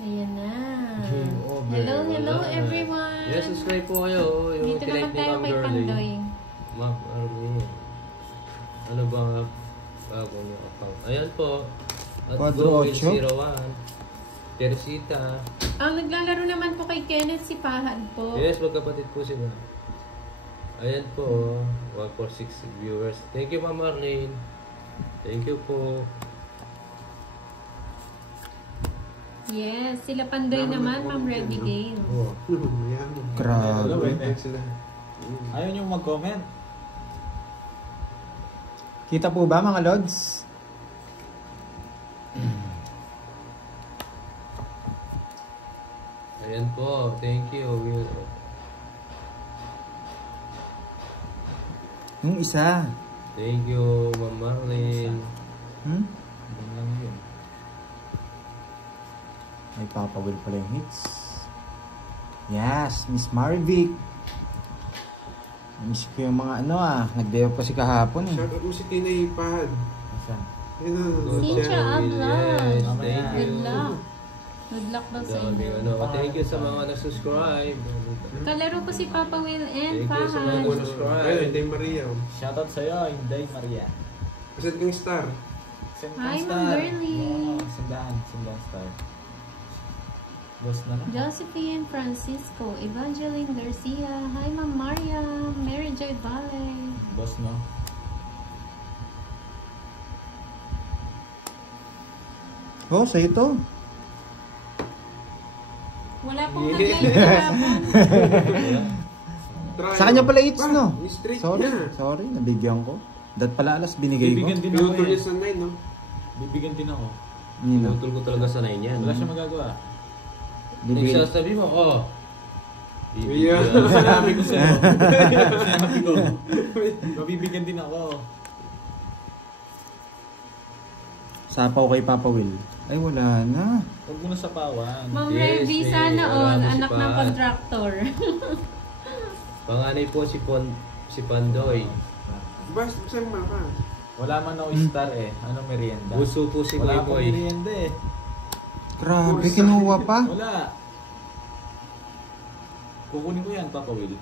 Ayan na. Hello everyone. Yes, subscribe po kayo. Yung dito naman tayo kay Pandoy. Ma'am Arlene. Ano ba bago niyo account? Ayan po. At Go 01. Teresita. Ang naglalaro naman po kay Kenneth si Pahad po. Yes, magkapatid po sila. Ayan po. 146 viewers. Thank you, Ma'am Arlene. Thank you po. Yes, sila Pandoy naman, Ma'am Reddy Gale. Oh. Grabe. Ayaw nyo mag-comment. Kita po ba mga lods? Ayan po. Thank you. Yung isa. Thank you, Ma'am Marlene. Doon lang yun. May Papa Will pala yung hits. Yes, Miss Marivic. Miss ko yung mga nag-deo pa si kahapon eh. Shoutout mo si Tinay Pahad. Asan? Cynthia Ablan. Yes, thank you. Good luck. Good luck daw sa inyo. Thank you sa mga nag-subscribe. Kalaro ko si Papa Will and Thank you sa mga Pahad. nag-subscribe. Ayun, Inday Maria. Shoutout sa'yo, Inday Maria. Kasad kang star. Send Hi, kang Ma'am star. Girlie. Sendaan star. Boss na lang. Josephine Francisco, Evangeline Garcia, hi Ma'am Maria, Mary Joy Vale. Boss no. Oh, sa'yo to. Wala pong nag-like kahapon. Try. Sa kanya pala hits, no? Yung straight Sorry, niya. sorry. Nabigyan ko. Dat pala alas binigay ko. Bibigyan din ako Pinutol eh. niya sa 9, no? Bibigyan din ako. Nino. Pinutol ko talaga sa 9 yan. Wala siya magagawa. Bibigyan. Sabi mo, Yeah. Sinabi ko sa'yo. Sinabi ko. Mabibigyan din ako. Sapaw kay Papa Will. Ay, wala na. Huwag mo na sapawan. Ma'am Yes, Revy, eh, sana wala all, mo si anak ng Pahad. contractor. Panganay po si Pandoy. Basta, saan mo ka? Wala man ako star eh. Ano merienda? Buso po si Wala akong Boy. merienda eh. Grabe, kinuha pa. Wala. Kukunin ko yan, Papa Will.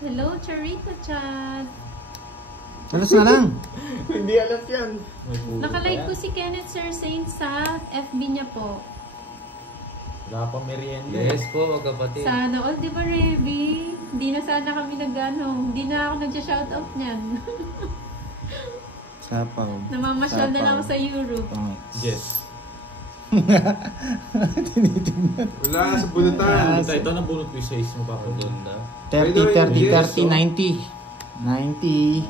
Hello, Charita Chat. Alas na lang. Hindi alam yan. May puro Nakalike pa ko yan. si Kenneth Sir Saint sa FB niya po. Wala pa merienda Yes po, magkapatid. Sana all, di ba Revy? Hindi na sana kami hindi na ako nag-shoutout niyan. Sapaw. Namamasyal na lang ako sa Europe. Pangits. Yes. Tinitingnan. Wala sa bunutan. Ito na bunot ko yung size mo, Papa Will. Ganda. 30, 30, Yes, 30, 90. 90.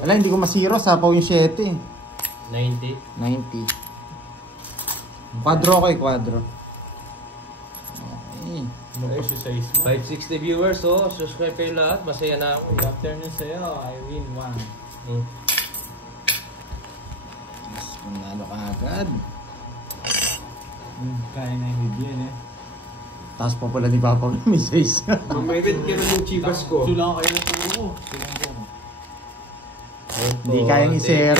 Wala, hindi ko masiro. Sapaw yung 7. 90. 90. Quadro ko eh, quadro. Okay. Ano ba yung size mo? 560 viewers, subscribe kayo lahat. Masaya na ako. Good afternoon sa'yo. I win 1. Mas manalo ka agad. Kaya na yung bibigyan eh. Taas pa pala ni Papa may size. Mamayrid ka na ng chibas ko. Sulang kayo ng puro ko. Sulang ko. Hindi kaya ni Sir.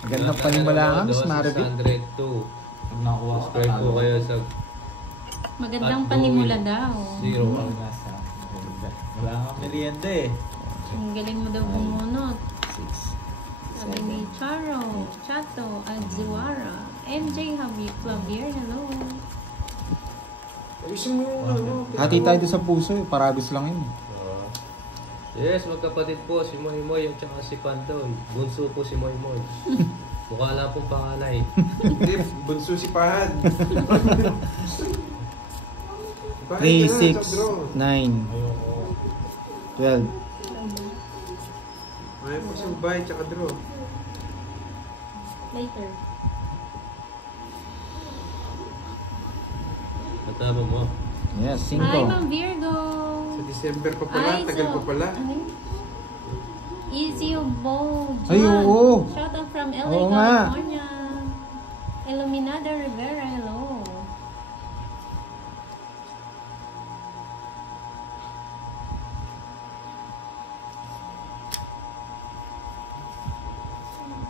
Maganda pa ni Malangan, Miss 602. Pag nakuha ko, Subscribe po kayo sa Magandang At panimula daw. 01. Wala kang merienda eh. Ang galing mo daw bumunot. 6, Sabi ni Charo, Chato, Adziwara, MJ Javier, hello. Ayusin mo yung Hati tayo doon sa puso eh. Parabis lang yun. Yes, magkapatid po si Moy Moy at saka si Pandoy. Bunso po si Moy Moy. Mukha lang pong panganay. Hindi, bunso si Pahad. 3, 6, 9, Ayoko. 12. Ayaw po siyang buy tsaka draw. Later. Natama mo. Yes, Hi, 5. Ma'am Virgo. Sa December pa pala, tagal pa pala. Ay, Easy Bo. Ay, oo. Shout out from LA, Oo nga. California. Iluminada Rivera, hello.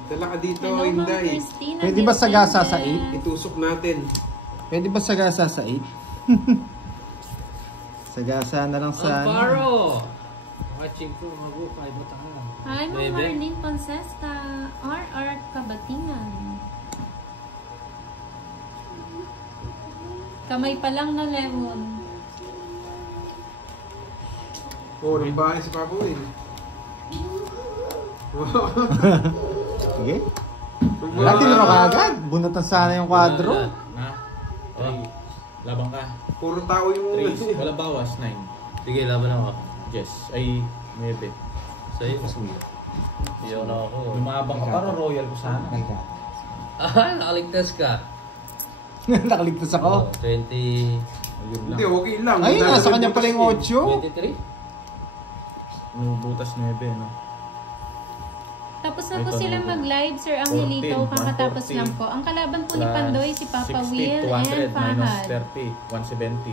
Dala ka dito, Hello, Ma'am Inday. Christina. Pwede ba sagasa Vicente. sa 8? Itusok natin. Pwede ba sagasa sa 8? Sagasa na lang sa... Amparo! Watching ko, mag-5 mo tayo. Hi, Ma'am Maybe. Marlene Ponsesca. RR Kabatingan. Kamay pa lang na lemon. Oo, ng bahay si Papa Will. Sige. Wala, tinuro ka agad. Bunutan sana yung kwadro. Na? Oh. Labang ka. Puro tao yung... 3. Walang bawas. 9. Sige, laban ako. Yes. Ay, 9. Sa'yo. Iyaw na ako. Lumabang ka para royal ko sana. Ah, nakaligtas ka. Nakaligtas ako. 20... Ayun lang. Hindi, okay lang. Ayun, nasa kanya pala yung 8. 23? Butas 9, no? Tapos na po Ito, sila ito. mag-live, Sir 14, Angelito. Kakatapos 140. lang po. Ang kalaban po ni Pandoy, si Papa 60, Will 200, and minus Fahad. 30, 170.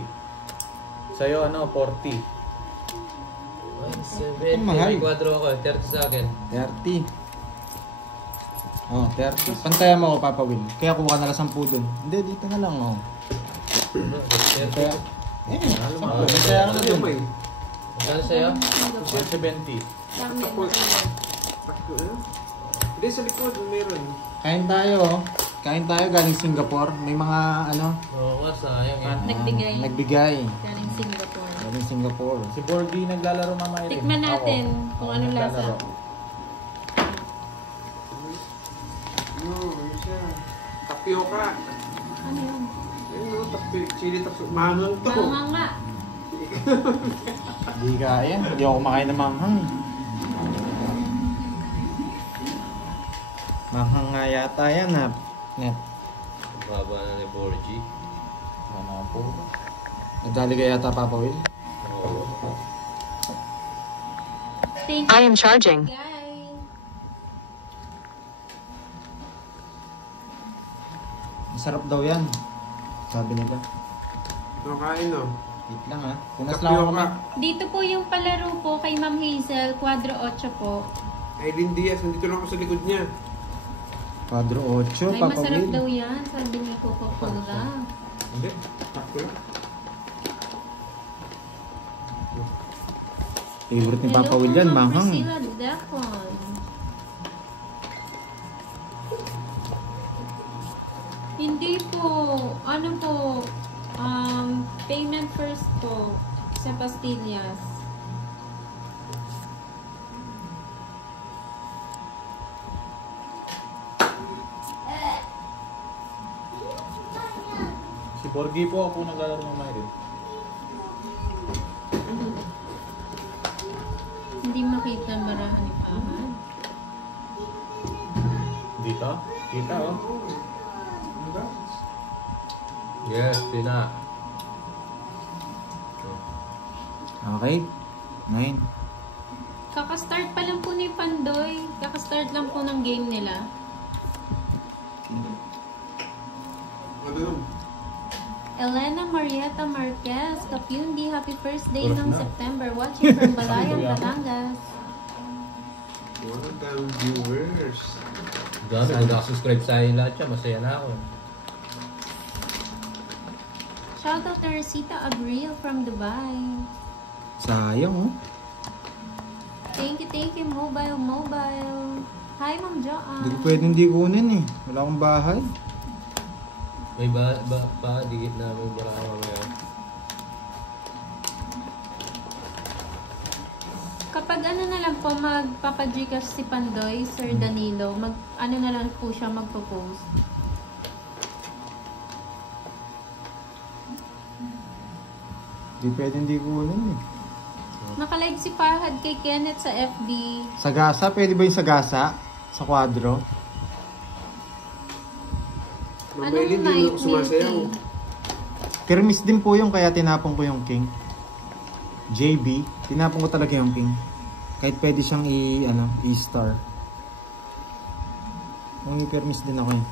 Sa'yo, ano, 40. 170. Ang mahal. May kwadro ako. 30 sa akin. 30. Oh, 30. Pantayan mo ako, Papa Will. Kaya kuha na lang 10 dun. Hindi, dito na lang, oh. Ano? 30. Kaya, 10. Pantaya ka na dun. Magkano sa'yo? 170. Dami na. Takbo na. Hindi, sa likod meron. Kain tayo, oh. Kain tayo galing Singapore. May mga, ano, Oo, sayang eh. Nagbigay. nagbigay. Galing Singapore. Galing Singapore. Si Borgie naglalaro mamaya rin. Tikman natin kung ano lasa. naglalaro. Ano siya? Tapioca. Ano yun? Ayun, chili tapioca. Mangang to. Manghang nga. Hindi kaya. Hindi ako kumakain ng manghang. Manghang nga yata yan, ha? Net. Baba na ni Borgie. Ano po? Nadali ka yata, Papa Will. Oo. Thank I you, am charging. guys. Masarap daw yan. Sabi nila. Ano kain, no? Wait lang, ha? Punas lang ako Tapioca. kami. Dito po yung palaro po kay Ma'am Hazel, Quadro 8 po. Aileen Diaz, nandito lang ako sa likod niya. Quadro 8, Ay, Papa masarap Will. daw yan, sabi ni Coco Cola. Hindi, takbo lang. Favorite ni Papa Will yan, manghang. Priscilla Decon. Hindi po, ano po, payment first po sa pastillas. Si Borgie po ako naglalaro mamaya rin. Hindi makita ang barahan ni Pahan. Dito? Kita, oh. Ano ba? Yes, Tina. Okay. 9. Kakastart pa lang po ni Pandoy. Kakastart lang po ng game nila. Ano yun? Elena Marietta Marquez, Kapyundi, happy first day ng September. Watching from Balayan, Batangas. Wow, damn viewers. Dami, kung nakasubscribe sa akin lahat siya, masaya na ako. Shoutout to Rosita Abril from Dubai. Sayang, oh. Thank you, mobile. Hi, Ma'am Hindi Joanne. ko pwede hindi kunin, eh. Wala akong bahay. May dikit na may barawa ngayon. Kapag ano na lang po, magpapagcash si Pandoy, Sir Danilo, ano na lang po siya magpo-post. Hindi pwede hindi kunin, eh. Nakalive si Fahad kay Kenneth sa FB. Sagasa, pwede ba yung sagasa? Sa kwadro? Ma'am Anong Aileen, di night, mo ako sumasayaw. Milky? Kermis din po yung kaya tinapon ko yung king. JB, tinapon ko talaga yung king. Kahit pwede siyang i-star. Nung i-permis din ako eh.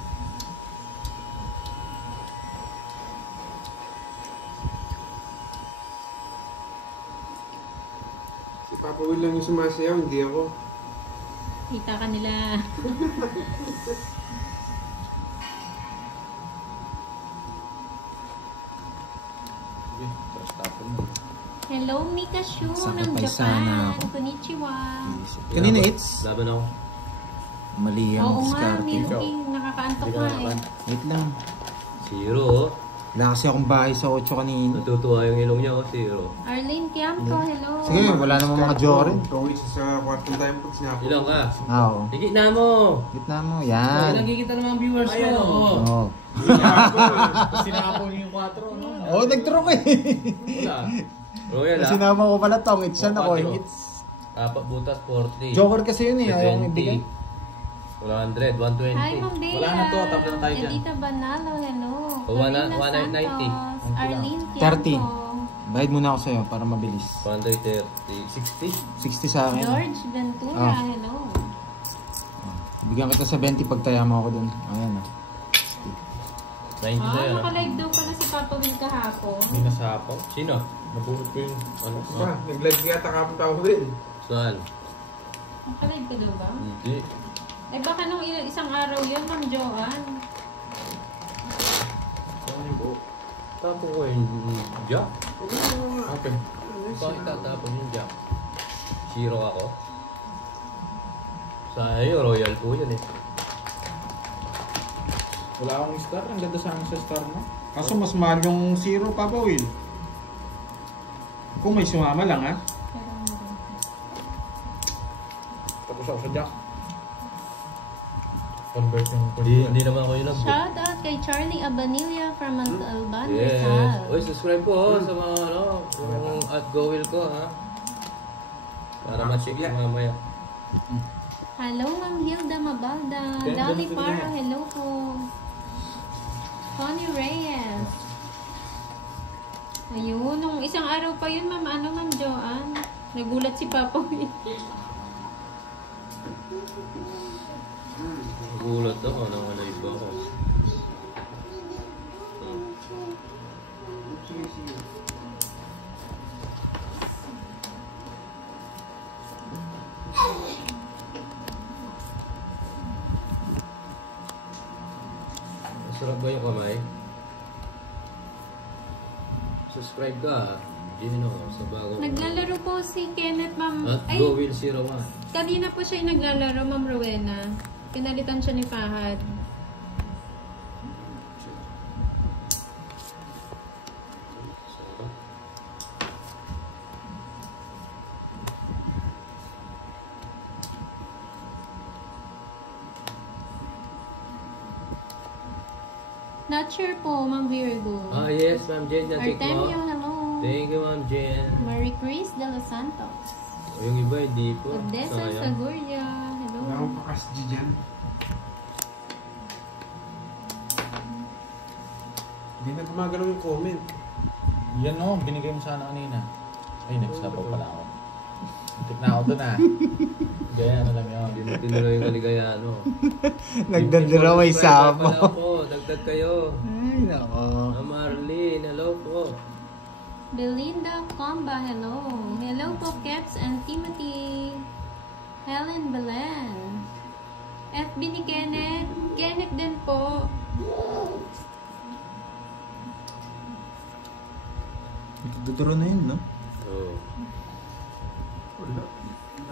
Si Papa Will lang yung sumasayaw, hindi ako. Kita ka nila. Hello, Mika Shu Sakit ng pa sana Japan. ako. Konnichiwa. Kanina it's Laban ako. mali ang Oo nga, diskarte. Milky. Nakakaantok nga eh. Wait lang. 0. Wala kasi akong bahay sa 8 kanina. Natutuwa yung ilong niya, 0. Arlene Kiamco, hello. Sige, wala namang mga jorin. Gawin siya sa kwartong tayo pag sinapo. Ilang ka? Oo. Higit na mo! Gitna mo, Ay, yan. nagkikita naman ang viewers mo. Ayan, Oo. Oo. Sinapon niyo yung 4, no? Oo, nag-trok eh. Wala. Royal Kasi ah. sinama ko pala tong, it's yan ako. Quatro. It's Apat butas, 40. Joker kasi yun eh, ayaw kong ibigay. 100, 120. Hi, Ma'am Bea. Wala na to, tapos na tayo dyan. Edita Banalo, hello. O, Karina 190. Santos, Arlene 30. Kiamco. Bayad muna ako sa'yo para mabilis. 130, 60. 60 sa akin. George Ventura, Ah. hello. Bigyan kita sa 20 pag taya mo ako dun. Ayan ah. 90 na Ah, yun. naka-live daw pala si Papa Will kahapon. Hindi nasapaw. Sino? Napulot ko yung ano. Ah, nag-live yata kapag tao rin. Saan? Naka-live ka daw ba? Hindi. Eh baka nung isang araw yun, Ma'am Joanne. Ano yung buhok? Tapon ko yung jack. Okay. Bakit tatapon yung jack? 0 ako. Sa iyo, royal po yun eh. Wala akong star. Ang ganda sa amin sa star mo. Kaso mas mahal yung 0, Papa Will. Kung may sumama lang ha. Tapos ako sa jack. Convert yung Hindi naman ako yung nag-book. Shout out kay Charlie Abanilla from Alban, Yes. Rizal. Uy, subscribe po sa mga ano, yung at GoWill ko ha. Para ma-check mamaya. Hello, Ma'am Hilda Mabalda. Dali Paro, hello po. Connie Reyes. Ayun, nung isang araw pa yun, Ma'am, Ma'am Joanne. Nagulat si Papa Will. Gulat ako nang live ako. Masarap ba yung kamay? Subscribe ka, Gino, sa bagong... Naglalaro po si Kenneth, Ma'am. At Ay, GoWill 01. kanina po siya yung naglalaro, Ma'am Rowena. Pinalitan siya ni Fahad. Not sure po, Ma'am Virgo. Ah, yes, Ma'am Jen, na-check Artemio, mo. hello. Thank you, Ma'am Jen. Marie Chris de los Santos. O, yung iba, hindi po. Odessa Sayang. Saguria, hello. Wala akong pakas dyan. Hindi na gumagalaw yung comment. Yan o, binigay mo sana kanina. Ay, nagsapaw pala ako. Tik na ako dun ah. Gaya na lang yun. Hindi mo tinuloy yung kaligayaan mo. Nagdadala may sapo. Pala po, dagdag kayo. Ay, nako. Ma'am Arlene, hello po. Belinda Comba, hello. Hello po, Keps and Timothy. Helen Belen. FB ni Kenneth. Kenneth din po. Duduro na yun, no? Oh. Wala.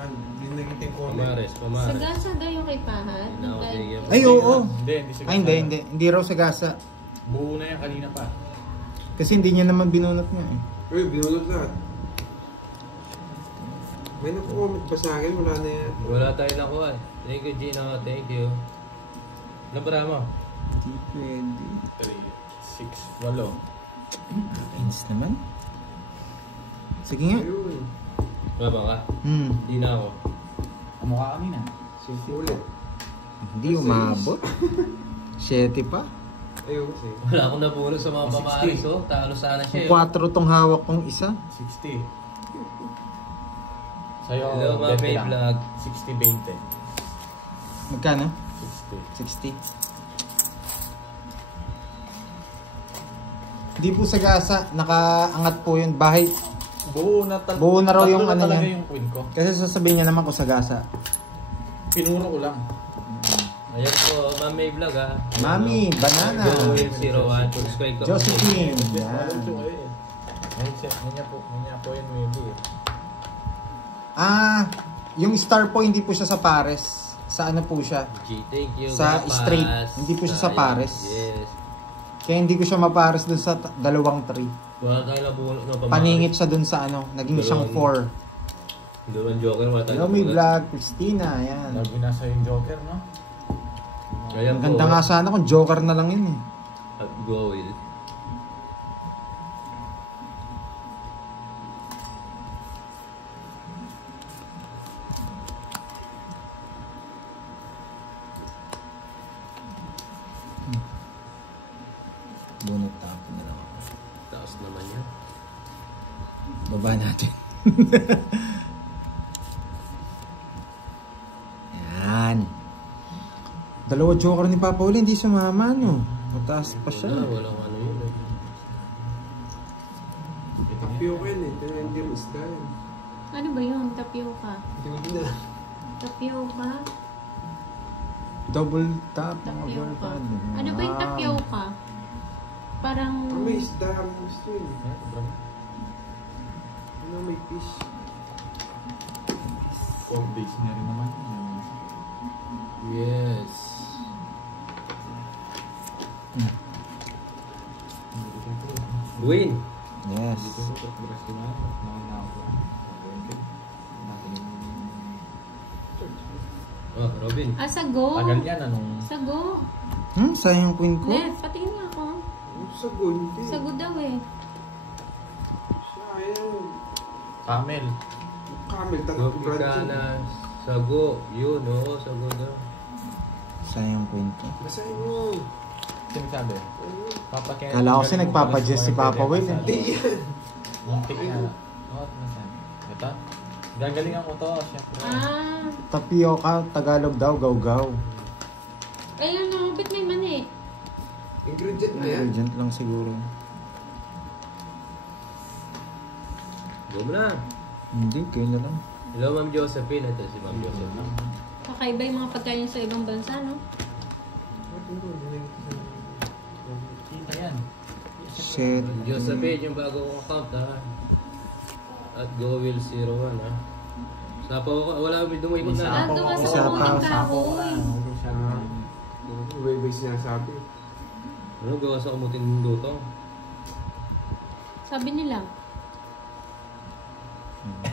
Hindi nakita yung comment. Pamares, pamares. Sagasa daw yung kay Pahad. No, binigyan mo. Ay, oo. Hindi sa Ay, hindi. Hindi raw sa gasa. Buo na yan kanina pa. Kasi hindi niya naman binunot niya eh. Uy, binulot lahat. May naku-comment ba sa akin? Wala na yan. Wala tayo nakuha eh. Thank you, Gino. Thank you. Ano ba mo? Hindi pwede. 3, 6, 8. Ins naman. Sige nga. Ayun. Mabang ka? Hindi na ako. Kamukha kanina. Sulit. Hindi umabot. 7 pa. Ayun kasi. Wala akong naburo sa mga 60. pamares oh. Talo sana siya. 4 tong hawak kong isa. 60. Sa'yo, Hello, Ma'am 20 May lang. Vlog. 60-20. Magkano? 60. 60. Hindi po sa gasa. Nakaangat po yun. Bahay. Buo na raw yung ano talaga niya. yung queen ko. Kasi sasabihin niya naman ko sa gasa. Pinuro ko lang. Ayan po, Ma'am May Vlog ha. Mami, banana. GoWill 01. Subscribe ka. Josephine. Yes, Yan. walang tsuka eh. Ngayon po yun maybe eh. Yung star po hindi po siya sa pares. Sa ano po siya? G, thank you. Sa Gapas. straight. Hindi po siya sa pares. Yes. Kaya hindi ko siya mapares dun sa dalawang 3. Wala tayo na Paningit siya dun sa ano, naging siyang 4. Dalawang joker, wala tayo. Hello, may vlog, Christina, ayan. Lagi nasa yung Joker, no? Ayan Ang ganda po. nga sana kung Joker na lang yun eh. At go with it. Bunot tapo na lang ako. Taas naman yan. Baba natin. Yan. Dalawa Joker ni Papa Uli, hindi sumama no. Mataas pa siya. Walang ano yun. Tapioca yun eh. Pero hindi mo isda yun. Ano ba yun? Tapioca. Hindi na. Tapioca? Double tap. mga Tapioca. girlfriend. Ano ba yung tapioca? Parang... May isda ang gusto yun. Ano may fish? Pork base na rin naman. Yes. Win. Yes. Oh, Robin. sago. Tagal yan, anong... Sago. Sayang queen ko. Net, patingin nga ako. Sago, hindi. Sago daw eh. Sayang. Camel. Camel, tatlong branch yun. Tropicana. Sago. Yun, oo. Sago daw. Sayang queen ko. Basahin mo. Sinasabi? Papa Ken. Kala ko kasi nagpapadyes si Papa Will. Hindi yan. Muntik na. Oh, nasan? Ito? Gagalingan ko to, syempre. Tapioca, Tagalog daw, gaw-gaw. Ayun no, ba't may mani? Ingredient na yan. Ingredient lang siguro. Go mo na. Hindi, kayo na lang. Hello, Ma'am Josephine. Ito si Ma'am Josephine. Kakaiba yung mga pagkain sa ibang bansa, no? Kita yan. Shit. Josephine, yung bago kong account ha. At GoWill01 ha. Sapaw ko, wala kami dumikot na. Gawa sa Isa pa. kamuting kahoy. Iba-iba yung sinasabi. Ano gawa sa kumuting lutong? Sabi nila.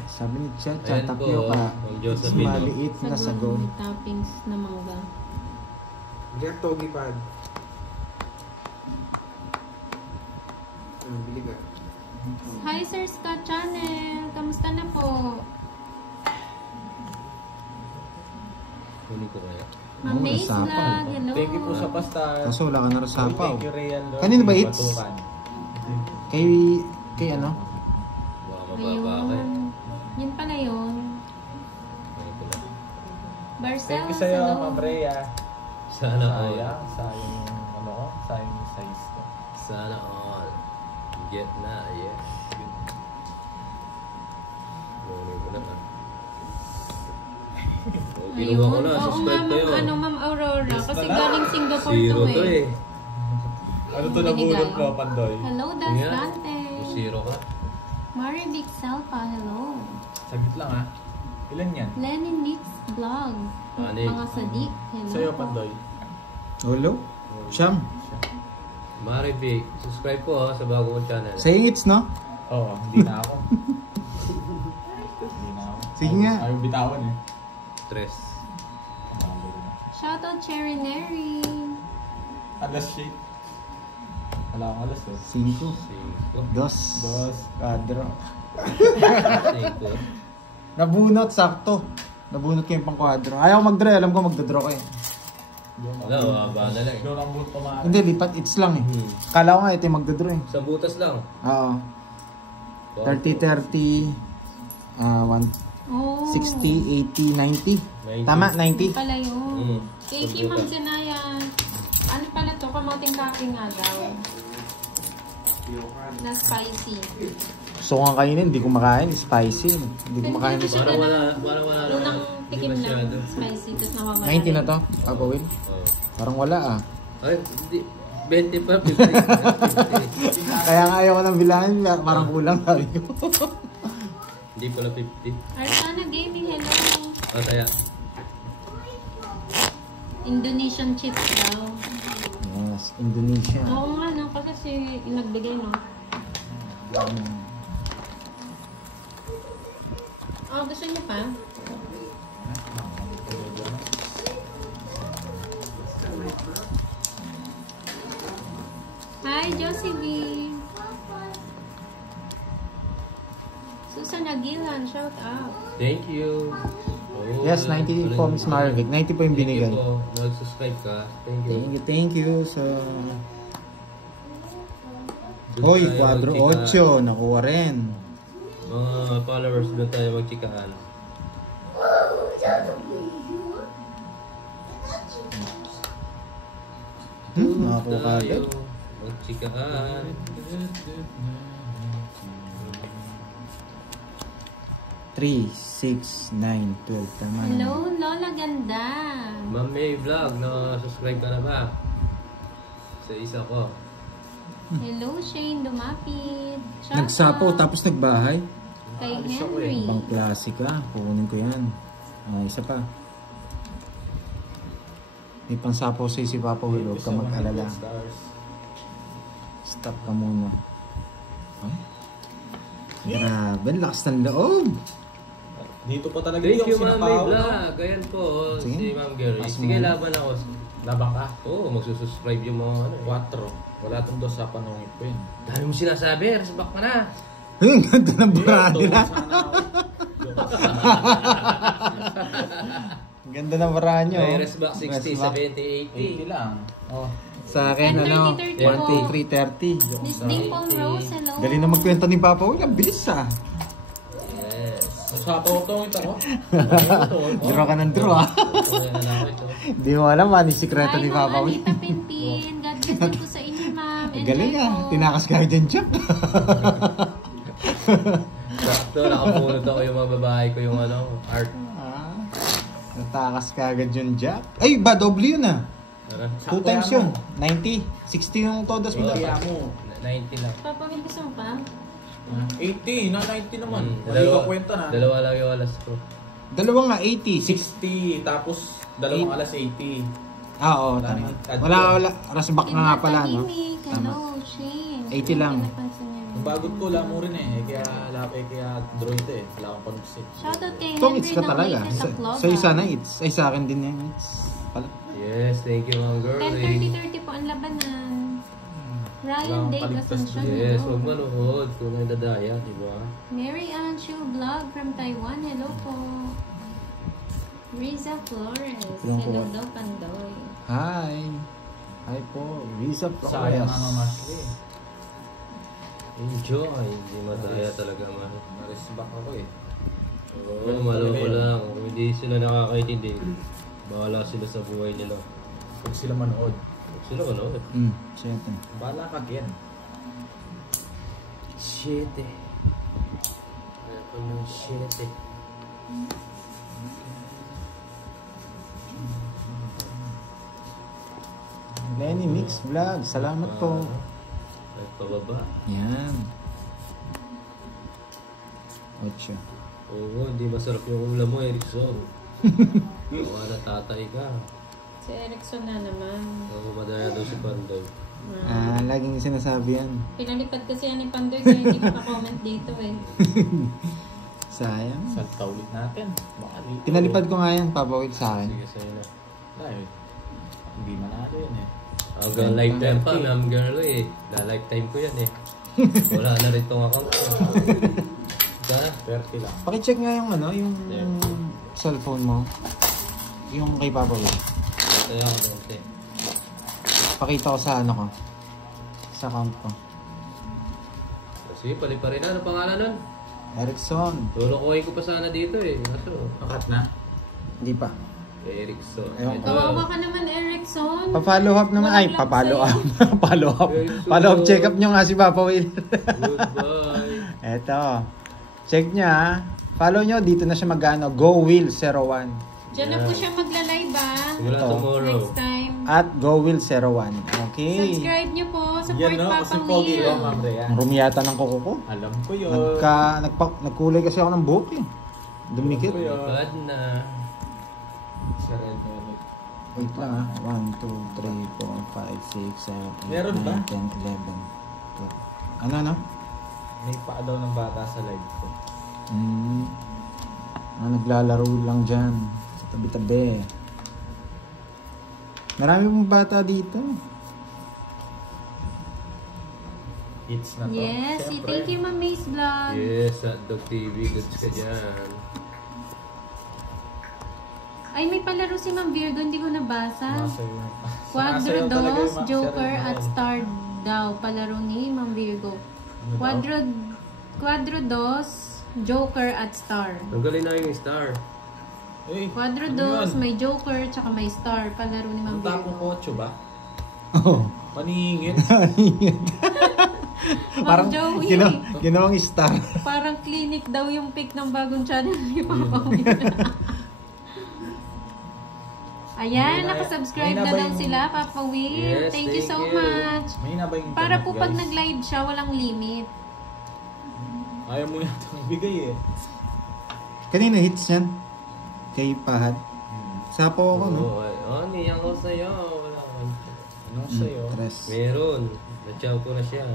Sabi ni Chacha, Ayan po, tapioca. Ma'am It's Josephine. maliit na Sago sago. may toppings na mangga. Bili ka togi pad. Bili ka. Hi Sir Scott Channel! Kamusta na po? Kunin ko kaya. Ma'am Maze nasapaw. Vlog, hello! Thank you po sa pasta. Kaso wala ka na rasapaw. Thank you, Real. Kanino ba it's? Batukan. Kay ano? Baka mababa ka eh. Ayun. Yun pala yun. Ito na. Barcel, Thank you sa'yo, hello. Ma'am Rhea. Sana all. Sayang yung ano ko, sayang yung size ko. Sana all. Get na, yes. Kunin ko na ha. Ayun. Kinuha ko na, Oo nga, subscribe kayo. Ma'am, Ma'am Aurora. Kasi na. galing Singapore Zero to to eh. Ano to nabulot ko, Pandoy? Hello, Das Yan. Dante. Zero ka. Marivic Selpa, hello. Saglit lang ha. Ilan yan? Lenny Nix Vlog. Ani. Mga sadik, hello. Sa'yo, po. Pandoy. Hello? Siyam. Marivic, subscribe po ha sa bago kong channel. Saying it's no? Oo, hindi na ako. Hindi na ako. Sige nga. Ayaw bitawan eh. Stress. Shoutout Cherry Neri. Alas shit. Wala akong alas eh. 5. 5. 2. Dos. Kadro. 5. Nabunot, sakto. Nabunot ko yung pang-kwadro. Ayaw mag-draw, alam ko magdodraw ko eh. Wala, mababa na lang eh. Doon ang buto tumaan. Hindi, lipat it's lang eh. Kala ko nga ito yung magdodraw eh. Sa butas lang. Oo. 30, 30, 1, Oh. 60, 80, 90. Tama, 90. Pala yun. Mm. Casey Ma'am Zenaya. Ano pala to? Kamuting kahoy nga daw. Na spicy. So nga kainin, hindi ko makain. Spicy. Hindi ko makain. Hindi Parang wala naman. Unang Hindi tikim lang masyado. spicy. Tapos nawawala. 90 na to, Pagawin. Oh. Parang wala ah. Ay, hindi. 20 pa, 50. Kaya Kaya nga ayaw ko nang bilangin, parang kulang sabi ko. Hindi pala 50. Arsana Gaming, hello. O, saya. Indonesian chips daw. Yes, Indonesia. Oo nga, no? Kasi nagbigay, no? Oh, gusto niyo pa? Hi, Josie B. Susan Aguilan, shout out. Thank you. Oh, Yes, 90 po, Miss Marvic. 90 po yung binigay. Thank you po. Nag-subscribe ka. Thank you. Thank you. So, Doon hoy, tayo 4-8, nakuha rin. Mga followers, doon tayo magchikaan. Nakakuha ka agad. Magchikaan. 3, 6, 9, 12. Tama na. Hello, Lola Ganda. Ma'am May Vlog, subscribe ka na ba? Sa isa ko. Hello, Shane Dumapit. Shout Nagsapo, out tapos nagbahay. kay Henry. Pang klase ka. Kukunin ko yan. Isa pa. May pansapo sa'yo si Papa Will. Huwag ka mag-alala. Stop ka muna. Ay. Grabe, ang lakas ng loob. Dito pa talaga Thank yung you, Ma'am May sinapaw. Vlog. Ayan po, Sige. si Ma'am Gary. Pas Sige, mo. laban ako. Labang ka. Oo, magsusubscribe yung mga ano. 4. Wala tong 2 sa panungit ko yun. Dami mo sinasabi, resback ka na. Ay, ang ganda ng burada nila. Sana ako. Ang ganda ng burada nyo. May resback 60, Resback. 70, 80 lang. Oh. Sa akin, 10, ano, 30, 1, 2, 3, 30. Miss Dimple Rose, hello. Galing na magkwento ni Papa Will. Ang bilis 80. ah. Yes. Nasapaw itong ito ko. Draw ka ng draw ah. Hindi mo alam ano yung sikreto Hi, ni Papa Ma'am Will. Anita Pinpin. God bless din po sa inyo, ma'am. Galing Enjoy ah. po. Tinakas ka dyan, Chuck. Sakto, nakapulot ako yung mga babae ko yung ano, art. Natakas ka agad yun, Jack. Ay, ba? Doble yun ah. 2 times yun. 90. 60 yung todos mo. Kaya mo. 90 lang. Papa, may gusto mo pa? 80. Na 90 naman. Mali Dalawa, ka kwenta na. dalawa lang yung alas ko. Dalawa nga, 80. 60. Tapos, dalawang alas 80. Oo, tama. Wala. Rasback na nga pala, no? Tahimik. Hello, Shane. 80 lang. Pinapansin niyo. Yung bagot ko, wala mo rin eh. Kaya droid eh. Wala akong panuksin. Shoutout kay Itong Henry it's ka ng talaga. latest Sa upload. isa na it's. Ay, sa akin din yung it's. Pala. Yes, thank you mga girl. 10:30 po ang labanan. Ryan Walang Dave paligtas Asuncion. Yes, hello. huwag manood kung nadadaya, di ba? Mary Ann Chu Vlog from Taiwan. Hello po. Riza Flores. Yung Hello po. daw, Pandoy. Hi. Hi po. Visa Sayang Flores. nga masli. Enjoy. Hindi madaya talaga man. Narisback ako eh. Oo, maloko lang. Kung hindi sila nakakaintindi, bahala sila sa buhay nila. Huwag sila manood. Huwag sila manood. Siyete. Bahala ka, Ken. Shit eh. Ano pa ng shit eh. Lenny Mix Vlog. Salamat po. Ay, pababa. Yan. 8. Oo, hindi masarap yung ulam mo, Erickson. Baka na tatay ka. Si Erickson na naman. Oo, madaya daw si Pandoy. Laging sinasabi yan. Pinalipad kasi yan ni Pandoy kaya hindi makakomment dito eh. Sayang. Salta ulit natin. Baka dito. Pinalipad ko nga yan, Papa Will sa akin. Sige, sa'yo na. Dahil, hindi manalo yun eh. Hanggang lifetime pa, ma'am girl eh. La-lifetime ko yan eh. Wala na rin tong account ko. Diba? 30 lang. Pakicheck nga yung ano, yung cellphone mo. Yung kay Papa Will. Kaya ako dante. Pakita ko sa ano ko. Sa account ko. Sige, pali pa rin na. Ano pangalan nun? Erickson. Lulukuhin ko pa sana dito eh. Kaso, Nakat na. Hindi pa. Erickson. Ewan ko. Kawawa ka naman, Erickson. Pa-follow up naman. Ay, Walang pa-follow vlog up. Follow up. Erickson. Follow up check up nyo nga si Papa Will. Goodbye. Eto. Check nyo ha. Follow nyo. Dito na siya mag-ano. Go Will 01. Diyan na po siya magla-live Simula Ito. tomorrow. next time. At GoWill01. Okay. Subscribe niyo po. Support Yan no, kasi Papang pogi Will. ko, Ma'am Rhea. Ang rumiyata ng kuko ko. Alam ko yun. Nagkulay kasi ako ng buhok eh. Dumikit. Alam ko yun. Bad na. Siya rin yun. Wait lang ah. 1, 2, 3, 4, 5, 6, 7, 8, Meron ba? 9, 10, 11, 12. Ano? May paa daw ng bata sa live ko. Naglalaro lang dyan. Sa tabi-tabi. Marami pong bata dito. Hits na to. Yes, Siyempre. thank you Ma'am Mace Vlog. Yes, Hotdog TV. Goods ka dyan. Ay, may palaro si Ma'am Virgo, hindi ko nabasa. Sumasayaw. Quadro Sumasayaw talaga yung Dos, Max Joker Sherry at na yun. Star daw. Palaro ni Ma'am Virgo. Ano daw? Quadro Dos, Joker at Star. Tanggalin na yung star. Eh, Quadro ano Dos, yun? may Joker, tsaka may Star. Palaro ni Ma'am Ang tapong Virgo. kotso ba? Oh. Paningin. Parang Joey. ginawang star. Parang clinic daw yung pick ng bagong channel ni Papa Will. Ayan, nakasubscribe May na ba daw yung- sila, Papa Will. Yes, thank you so thank you. much. May na ba yung Para internet, po pag guys? nag-live siya, walang limit. Ayaw mo yata ibigay eh. Kanina hits yan. Kay Pahad. Sapo ako, no? Oo, ay, niyang ko sa'yo. Wala ka. Anong sa'yo? Tres. Meron. Natsaw ko na siya.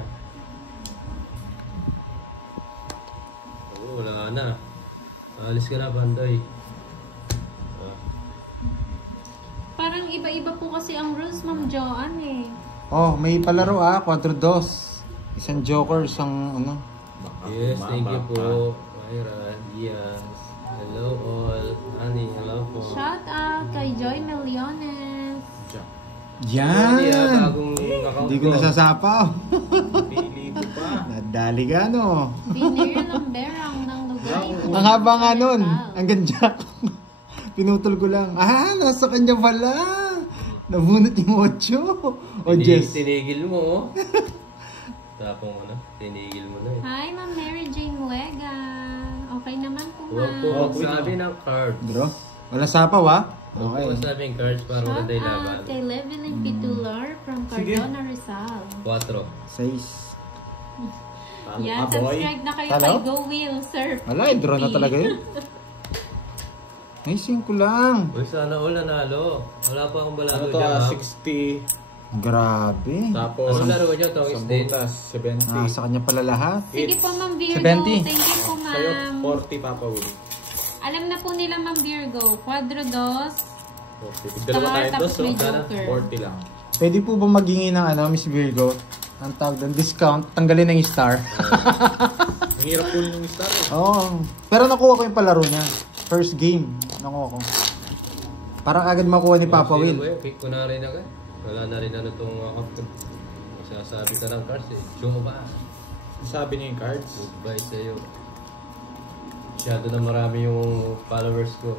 Oo, wala na. Alis ka na, Bandoy. Ah, Parang iba-iba po kasi ang rules, Ma'am Joanne eh. Oh, may palaro ah. Quadro Dos. Isang Joker, isang ano. Baka yes, thank you bumaba po. Myra, Diaz. Hello all. Ani, hello po. Shout out kay Joy Meliones. pa. Yan! Bagong account Hindi ko nasasapaw. Pili ko pa. Nadali ka, no? Pinir Lamberang ng Lugay. Ang haba nga nun. Hanggang dyan. Pinutol ko lang. Ah, nasa kanya pala. Nabunot yung 8. O, Jess. Tinigil mo, oh. Tapong ano, tinigil mo na eh. Hi, Ma'am Mary Jane Muega. Okay naman po, Huwag po Ma'am. magsabi ng cards. Bro, wala sapaw ah. Huwag po Okay. magsabi ng cards para Shout maganda yung laban. out kay Levelin Pitular from Sige. Cardona, Rizal. 4. 6. Talo Yan, ka, boy. subscribe na kayo Talo? kay Go Will, Sir. Wala, draw na talaga yun. Ay, 5 lang. Uy, sana all nanalo. Wala pa akong balado Ano to dyan. 60. Grabe. Tapos, Anong laro niya? Tawis isang din. butas, 70. Ah, sa kanya pala lahat. Sige po, Ma'am Virgo. 70. Thank you po, Sa'yo, Ma'am. 40 Papa Will. Alam na po nila, Ma'am Virgo. Quadro Dos. 40. Dalawa tayo Tapos dos, so may sana Joker. 40 lang. Pwede po ba maghingi ng ano, Miss Virgo? Ang tawag doon, discount, tanggalin na yung star. Ang hirap po yung star eh. Oo. Pero nakuha ko yung palaro niya. First game, nakuha ko. Parang agad makuha ni Papa Sino Will. ba yun? Pick ko na rin agad. Wala na rin ano itong kapatid. Masasabi ka ng cards eh. Joe ba? Sabi niya yung cards. Goodbye sa'yo. Masyado na marami yung followers ko.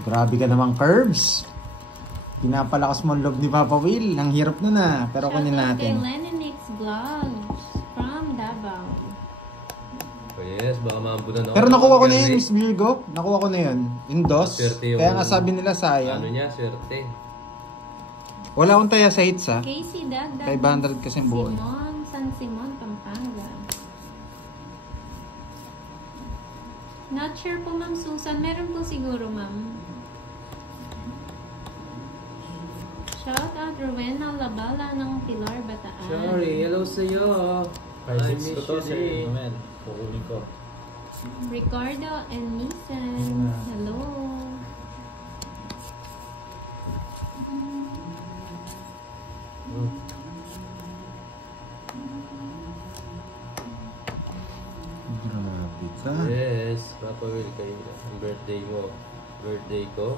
Grabe ka naman, Curbs. Pinapalakas mo ang loob ni Papa Will. Ang hirap na na. Pero Shout kunin out kay natin. Lenonix Vlogs from Davao. Oh yes, baka maambunan ako. Pero nakuha ko na yun, Gary. Miss Virgo. Nakuha ko na yun. In DOS. Swerte yung- Kaya nga sabi nila Ano sayang. niya, swerte. Wala akong taya sa hits ha. Casey Dagdag. 500 kasi buo. Simon, San Simon, Pampanga. Not sure po, Ma'am Susan. Meron po siguro, Ma'am. Shout out Rowena Labala ng Pilar, Bataan. Sorry, hello sa'yo. I 5-6 miss ko to, you Sir din. Noel. Kukunin ko. Ricardo and Nisan. Hello. Grabe ka. Yes, Papa Will, kayo ang birthday mo. Birthday ko.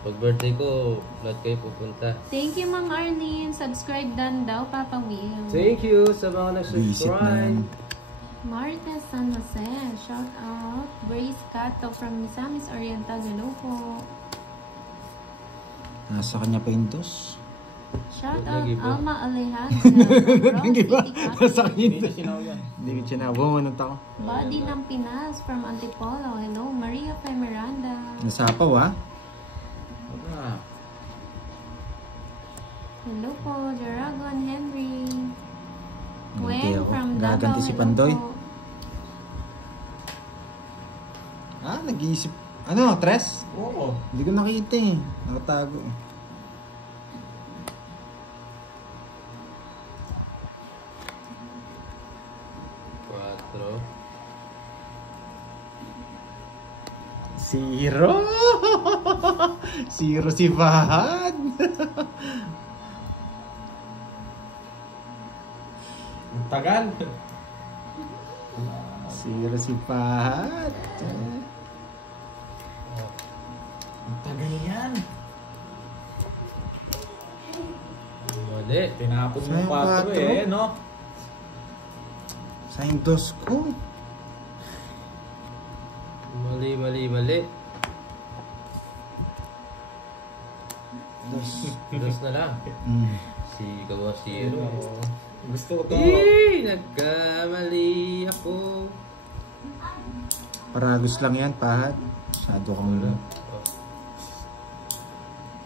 Pag birthday ko, lahat kayo pupunta. Thank you, Ma'am Arlene. Subscribe dan daw, Papa Will. Thank you sa mga Visit na yan. nag-subscribe. Marta San Jose. Shout out. Grace Cato from Misamis Oriental. Hello po. Nasa kanya pa yung DOS. Shout out Lagi ba? Alma Alejandra from Hindi ba? City Sa Capital. akin. Hindi na sinaw yan. Hindi ko siya bumunot ako. Body ng Pinas from Antipolo. Hello, Maria Fe Miranda. Nasapaw ha? Wala. Hello po, Jaragon Henry. Hindi Gwen ako. from Davao. Gaganti si Hello Pandoy. po. Ah, nag-iisip. Ano, tres? Oo. Hindi ko nakita eh. Nakatago eh. Quatro. Zero! Zero si Fahad! Ang tagal. Zero si Fahad! Ang tagal yan. Mali. Tinapon mo Sayang 4 patro. eh, no? Sayang dos ko. Mali, mali, mali. Dos. Dos na lang. Mm. Si Kawashiro. Gusto ko to. Nagkamali ako. Paragos lang yan, Fahad. Masyado ka muna.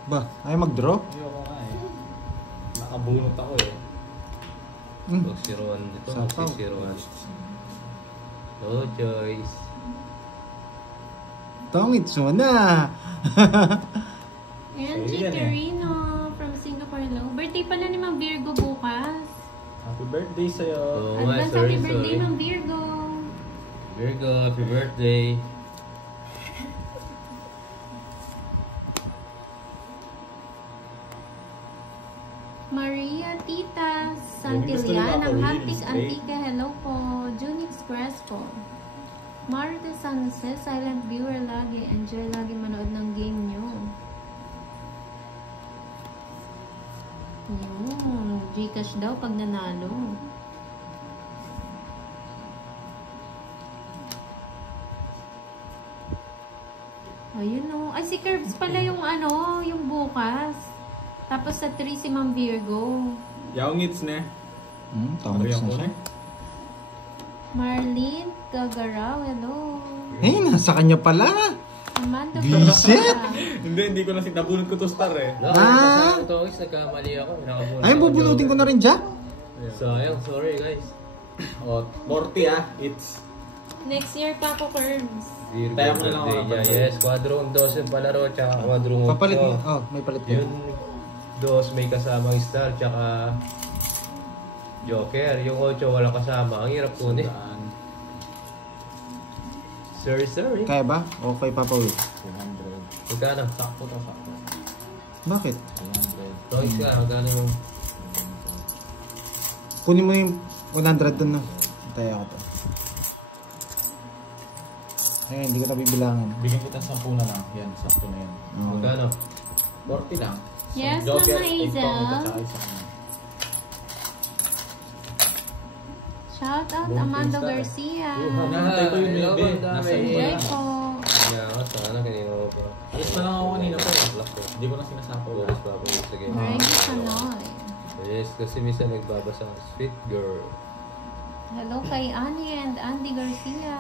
Ba, ayaw mag-draw? Ayoko nga eh. Nakabunot ako eh. Mm. Magsiruan dito. Sapaw. Magsiruan. No choice. Tongits mo na! Angie Sa'yo yan eh. Carino from Singapore. Hello. Birthday pala ni Mang Virgo bukas. Happy birthday sa'yo. Oo nga, Advance sorry, happy birthday, sorry. Mang Virgo. Virgo, happy birthday. Maria Tita Yan, gusto nila Santillana ng ako, Hantik Wills, Antique. Hello po. Junix Crespo. Marta Sanse, silent viewer lagi. Enjoy lagi manood ng game nyo. Yun. Gcash daw pag nanalo. Ayun o. Ay, si Curbs pala yung ano, yung bukas. Tapos sa 3 si Ma'am Virgo. Yaw ngits ne. Tongits na siya. Marlene Gagaraw, hello. Eh, nasa kanya pala! Amanda Visit? Costa. Hindi ko na nabunot ko to star eh. No, Ah! ito guys, nagkamali ako. Nakabunod Ay, ako, bubunutin ko Joker. na rin dyan. Sayang, sorry guys. O, 40 ah. It's Next year pa ako, Curbs. Virgo Tayo mo na lang birthday ako niya. kapatid. Yes, quadrong 12 yung palaro, tsaka quadrong 8. Papalit mo. Oh, may palit ko. Yun, dos may kasamang star, tsaka Joker. Yung 8 wala kasama. Ang hirap kunin. saan? Sorry. Kaya ba? Okay, Papa Will. 200. Magkano? Sakto to, sakto. Bakit? 200. Toys ka, magkano yung... Kunin mo yung 100 dun, no? Tayo ako to. Ay, hindi ko na bibilangan. Bigyan kita 10 na lang. Yan, sakto na yan. Oo. Magkano? 40 lang. Yes, Joker, Mama 8 Hazel. pangit at saka isa na. Shout out Buong Amando Insta, eh. Garcia. Nahatay ko yung Hello, maybe. ang dami. Nasa iyo Enjoy na. po. Kaya nga, sana kanina mo pa. Alis na lang ako kanina po. Lock ko. Hindi ko na sinasapaw. Focus pa ako sa game. Reggie Sanoy. Yes, kasi minsan nagbabasa. Sweet girl. Hello kay Annie and Andy Garcia.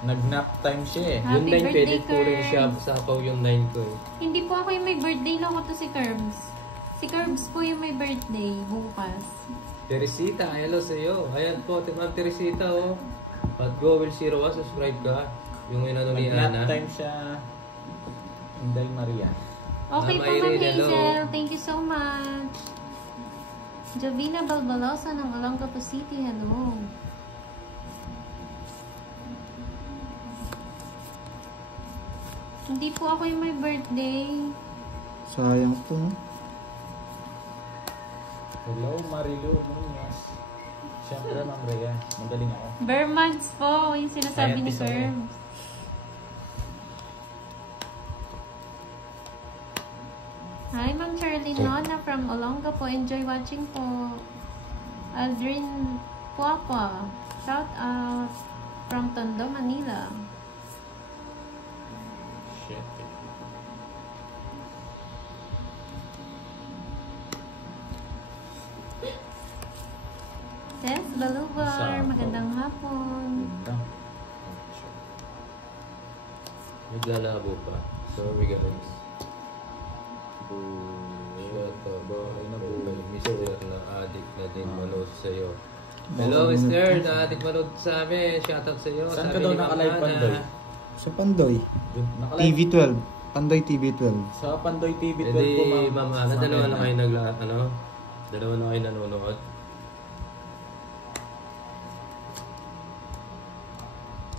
Nag-nap time siya eh. Happy Yung 9 birthday, pwede ko rin siya. Curbs. Sapaw yung 9 ko eh. Hindi po ako yung may birthday lang ko to si Curbs. Si Curbs po yung may birthday bukas. Teresita, hello sa iyo. Ayan po, Ma'am Teresita oh. At Go Will 01, subscribe ka. Yung inano ni Nag-nap Ana. time siya. Inday Maria. Okay Ma'am po, Ma'am Irene, hello. Hazel. Thank you so much. Jovina Balbalosa ng Olongapo City. Hello. Hindi po ako yung may birthday. Sayang to. no? Hello, Marilu Munoz. Siyempre, Ma'am Rhea. Magaling ako. Bermans po, yung sinasabi Ayan, ni piso ko. Curbs. Hi, Ma'am Charlene Nona from Olongapo. Enjoy watching po. Aldrin Puapa. Shout out from Tondo, Manila. Shit. Tess Balubar, magandang hapon. Ganda. Naglalabo pa. Sorry guys. Ito ba? Mr. na addict na din manood sa'yo. Hello Mr. na addict manood sa amin. Shoutout sa'yo. Saan ka daw naka-live, Pandoy? Sa Pandoy. Naka-live. TV12. Pandoy TV12. Sa Pandoy TV 12 Pwede po, ma'am, dalawa na kayo dalawa na kayo nanonood.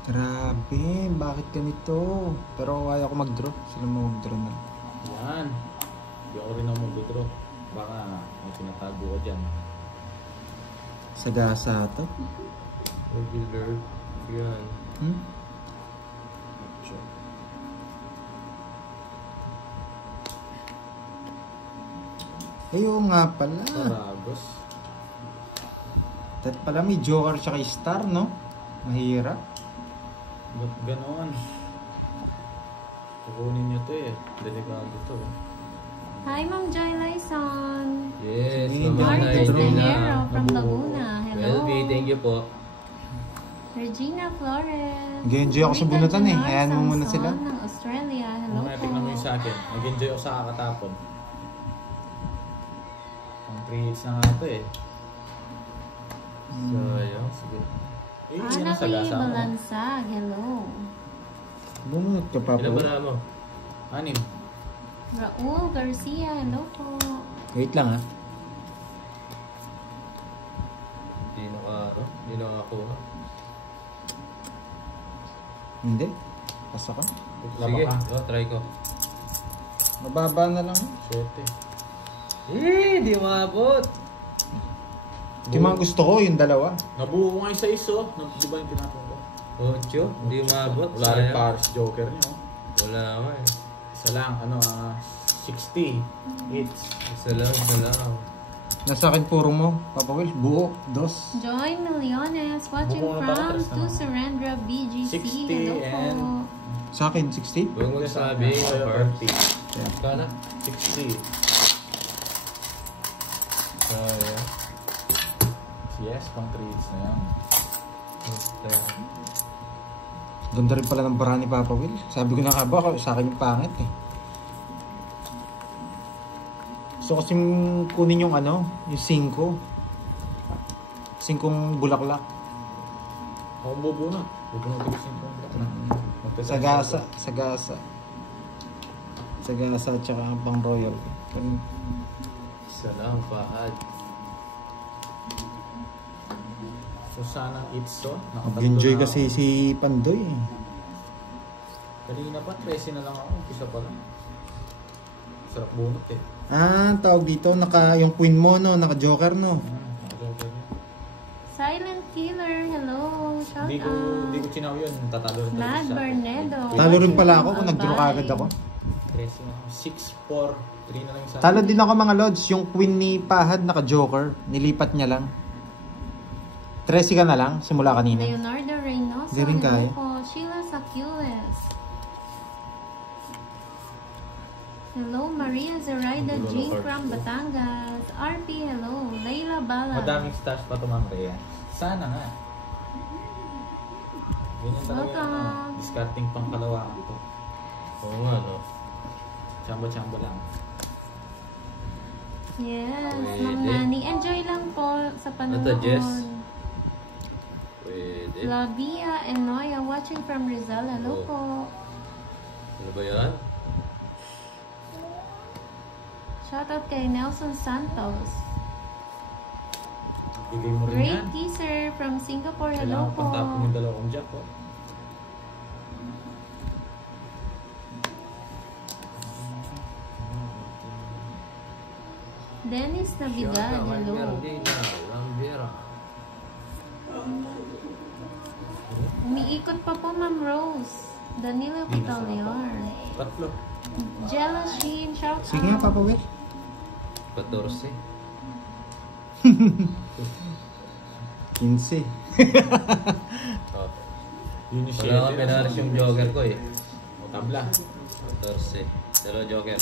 Grabe, bakit ganito? Pero kaya ko mag-draw. Sila mo mag-draw na. Yan. Hindi ako rin ako mag-draw. Baka may pinatago ka dyan. Sagasa to. Regular. Yan. Hmm? Ayun nga pala. Saragos. That pala may Joker tsaka Star, no? Mahirap. Ba't ganoon? Kukunin nyo to eh. Delikado to. Hi, Ma'am Joy Lyson. Yes, Hey, Mama Martes Drone na. Tenero from Nabuo. Laguna. Hello. Well, thank you po. Regina Flores. Nag-enjoy ako sa Rita bunutan eh. Junar Hayaan mo muna Samson sila. ng Australia. Hello Mga po. tingnan mo yung sa akin. Nag-enjoy ako sa kakatapon. Pang 3 hits na nga ito eh. So, ayun. Sige. Eh, yan Ana ang sagasa mo. Balansag. Hello. Bumunot ka pa Ilan po. ba na mo? 6. Raul Garcia. Hello po. Wait lang ha. Hindi nakakuha. Hindi. Pasa ka. Sige, try ko. Mababa na lang. 7. Di maabot. Ito yung mga gusto ko, yung dalawa. Nabuo ko nga yung sa iso. Di ba yung tinapon ko? 8, hindi maabot. Wala rin Sayang. Paris Joker nyo. Wala nga eh. Isa lang, 60 hits. Isa lang. Nasa akin puro mo. Papa Will, buo. 2. Joy Millones. Watching Bumuno pa ako, from tres To naman. Surrendra BGC. 60 Hello po. and- Sa akin, 60. Huwag magsabi. Sa'yo, Parts. 30. Kana? 60. Sayang. Yes, pang 3 hits na yan. Ganda rin pala ng bara ni Papa Will. Sabi ko na nga ba, sa akin yung pangit eh. Gusto kasing kunin yung yung 5. 5 bulaklak. Ako bubunot. Bubunot ko yung 5. Sagasa at saka ang pang royal. Isa lang, paad. So sana hits to. Nag-enjoy kasi si Pandoy eh. Kanina pa, 13 na lang ako. Umpisa pa lang. Sarap bunot eh. Tawag dito, yung queen mo no, naka-joker no. Naka-joker yun. Silent Killer. Hello. Shout Hindi ko out. chinaw yun. Tatalo rin Nad sa akin. Bernedo. Talo rin pala ako Watching kung from nag-draw Albay. kagad ako. 13 na ako. 6, 4, 3 na lang yung sa Talo din ako mga lods, yung queen ni Pahad naka-joker, nilipat niya lang. 13 ka na lang, simula kanina. Leonardo Reynoso. Di rin kaya. Hello po. Sheila Sacules. Hello, Maria Zoraida Jean from Batangas. RP, hello. Layla Bala. Madaming stash pa ito, Ma'am Rhea. Sana nga. Ganyan talaga yung Welcome. discarding pang kalawaan ito. Oo nga, no? Chamba-chamba lang. Yes, Pwede. Ma'am Nani. Enjoy lang po sa Ito, Jess. panonood. Pwede. Lavia and Noya watching from Rizal. Hello Oh. po. Ano ba yan? Shoutout kay Nelson Santos. Bigay mo rin Great yan. teaser from Singapore. Hello Kailangan po. pantapon yung dalawang jack po. Dennis Navidad. Hello. Lambera. Umiikot pa po, Ma'am Rose. Danilo Di na Vitaliar. Tatlo. Jella Sheen. Shout Sige nga out. Papa Will. 14. 15. Oh. Yun yung Wala ka pinaris yung joker ko eh. O tabla. 14. Pero joker.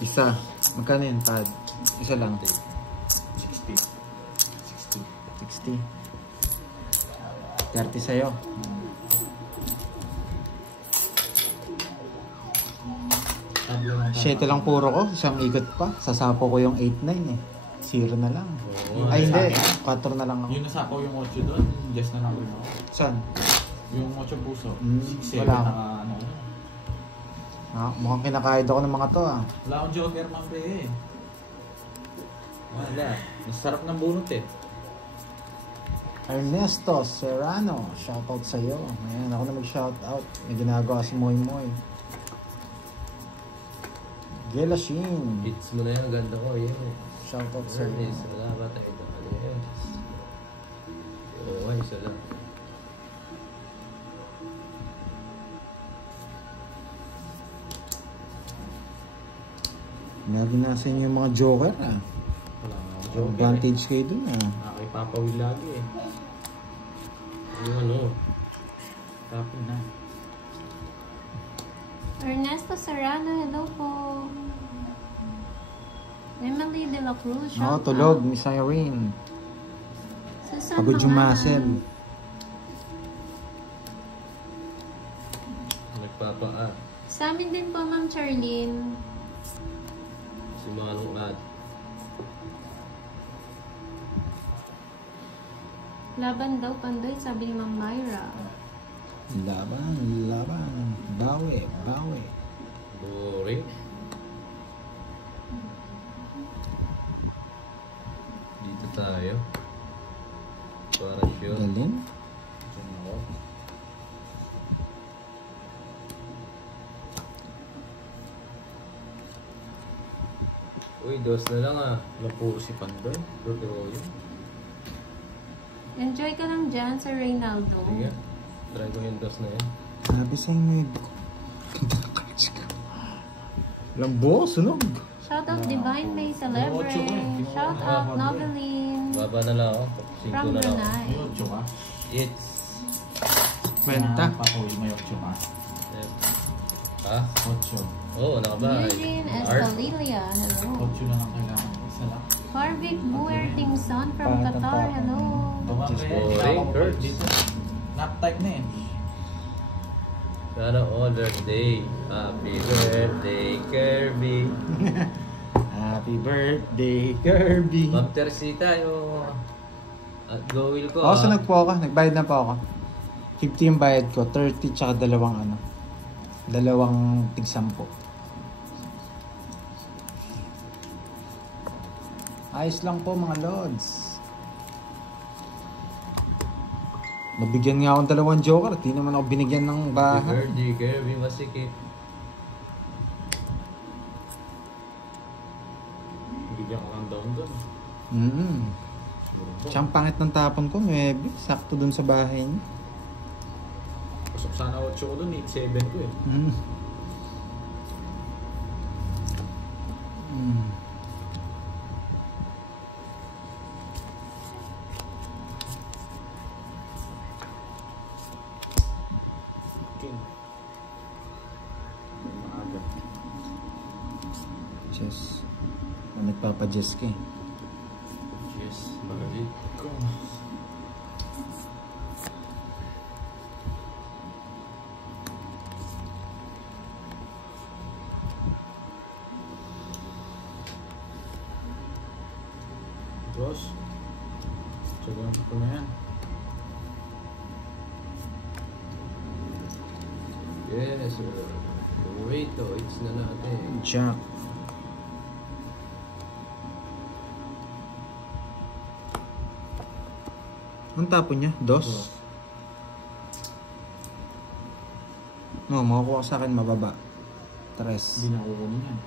Isa. Magkano yun, Pad? Isa lang. 60. 50. 30 sa'yo. Tablo lang tayo. 7 lang puro ko. Isang ikot pa. Sasapo ko yung 8-9 eh. 0 na lang. Oo. Ay hindi. 4 na lang ako. Yung nasapaw yung 8 doon, just na lang rin ako. Saan? Yung 8 puso, Hmm, 6-7 wala. na ano. Ah, mukhang kinakahid ako ng mga to ah. Wala akong joker, ma'am eh. Wala. Masarap ng bunot eh. Ernesto Serrano, shoutout sa'yo. Ayan, ako na mag-shoutout. May ginagawa si Moy Moy. Gelashin, Hits mo na yan, ganda ko. Yan eh. shoutout sa'yo. Ernest, wala ba tayo ito? Ano yan? Oo, isa lang. Lagi nasa inyo yung mga joker ah. Wala nga akong joker Advantage kayo dun ah. Nakakipapawil lagi eh. Yung ano? Tapin na. Ernesto Serrano, hello po. Emily De La Cruz, Oo, shout tulog, out. Miss Irene. Susan Pagod yung Pangalan. muscle. Nagpapaa. Sa amin din po, Ma'am Charlene. Si Manong Ad. Laban daw, Pandoy, sabi ni Ma'am Myra. Laban, laban. Bawi, bawi. Boring. Dito tayo. Para sure. Galing. Diyan ako. Uy, dos na lang ah. Wala puro si Pandoy. Totoo yun. Enjoy ka lang dyan sa Reynaldo. Sige. Try ko yung dos na yan. Sabi sa inyo, ganda ng cards ko. Walang buo, sunog. Shout out Divine May Celebre. Shout out Noveline. Baba na lang ako. 5 From na lang. Brunei. May 8 ka? It's... Kwenta. Papawil may 8 ka? Ha? 8. Oo, nakabahay. Eugene Art. Estalilia, hello. 8 na lang kailangan. Isa lang. Harvick Buerting Son from Qatar, hello. Baba Just kaya, boring, hindi ako Kurtz. dito. Nap type na eh. Sana Other's Day. Happy birthday, Kirby. Happy birthday, Kirby. Ma'am Teresita, yung... At go will ko. Oo, so nagpo ako. Nagbayad na po ako. 50 yung bayad ko. 30 tsaka dalawang ano. Dalawang tig-10. Ayos lang po mga lods. Nabigyan nga akong dalawang joker. Di naman ako binigyan ng Happy bahay. birthday, Kirby Masikip. Bigyan ko lang down doon. Siyang pangit ng tapon ko, 9. Sakto dun sa bahay niya. Pasok sana 8 ko doon, 8-7 ko eh. King. Maaga. Chess. Nagpapa-chess ka eh. Yes, magalit. Go. Boss. Tsagaan ko na yan. Yes, sir. Burrito, it's na natin. Jack. Ang tapon niya? 2? No, makukuha sa akin mababa. 3. Hindi na kukunin yan.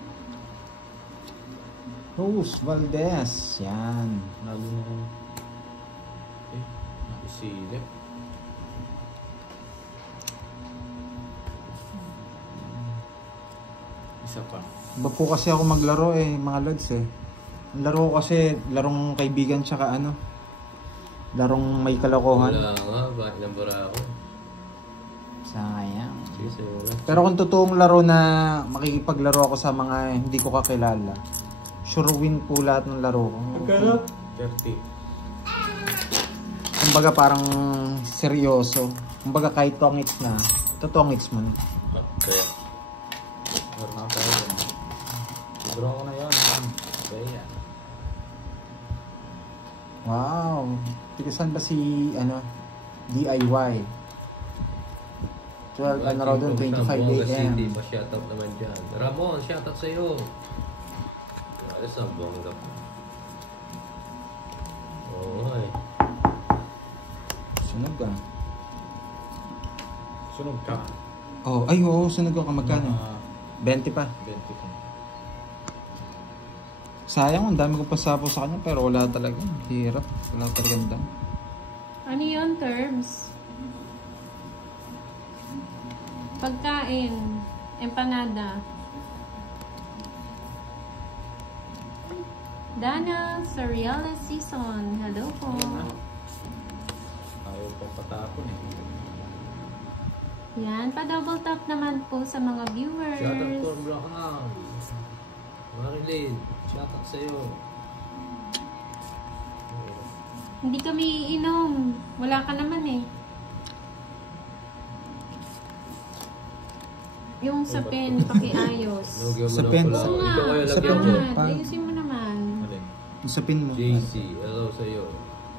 Rose Valdez. Yan. Lalo na kung... nakisilip. Isa pa. Iba po kasi ako maglaro eh, mga lods eh. Ang laro ko kasi, larong kaibigan tsaka ano. Larong may kalokohan. Wala nga, bakit nabara ako? Sayang. Sige, sa'yo lang. Pero kung totoong laro na makikipaglaro ako sa mga hindi ko kakilala, sure win po lahat ng laro ko. 30. kumbaga parang seryoso. Kumbaga kahit tongits na, totongits mo na. Okay. Meron na tayo dun. Draw ko na yun. Okay, yan. Wow. Tigasan ba si, DIY? 12, raw doon, 25 AM. City, pa-shoutout naman dyan. Ramon, shoutout sa'yo. Alas ang bongga pa. Oy. Sunog ka. Sunog ka. Oh, ay oo, sunog ka. Magkano? 20 pa. 20 pa. Sayang, ang dami kong pasapo sa kanya pero wala talaga. Hirap. Wala talaga. Ano yun, terms? Pagkain. Empanada. Dana Soriales Season. Hello po. Ayaw pang patapon eh. Yan, pa-double tap naman po sa mga viewers. Shoutout for Braham. Marilyn, shoutout sa'yo. Hindi kami iinom. Wala ka naman eh. Yung sa pen, pakiayos. Sa pen. Ikaw Oo nga, kaya Sa lagyan pen. mo. yan. Ayusin mo naman. Alin? Usapin mo. JC, hello sa'yo.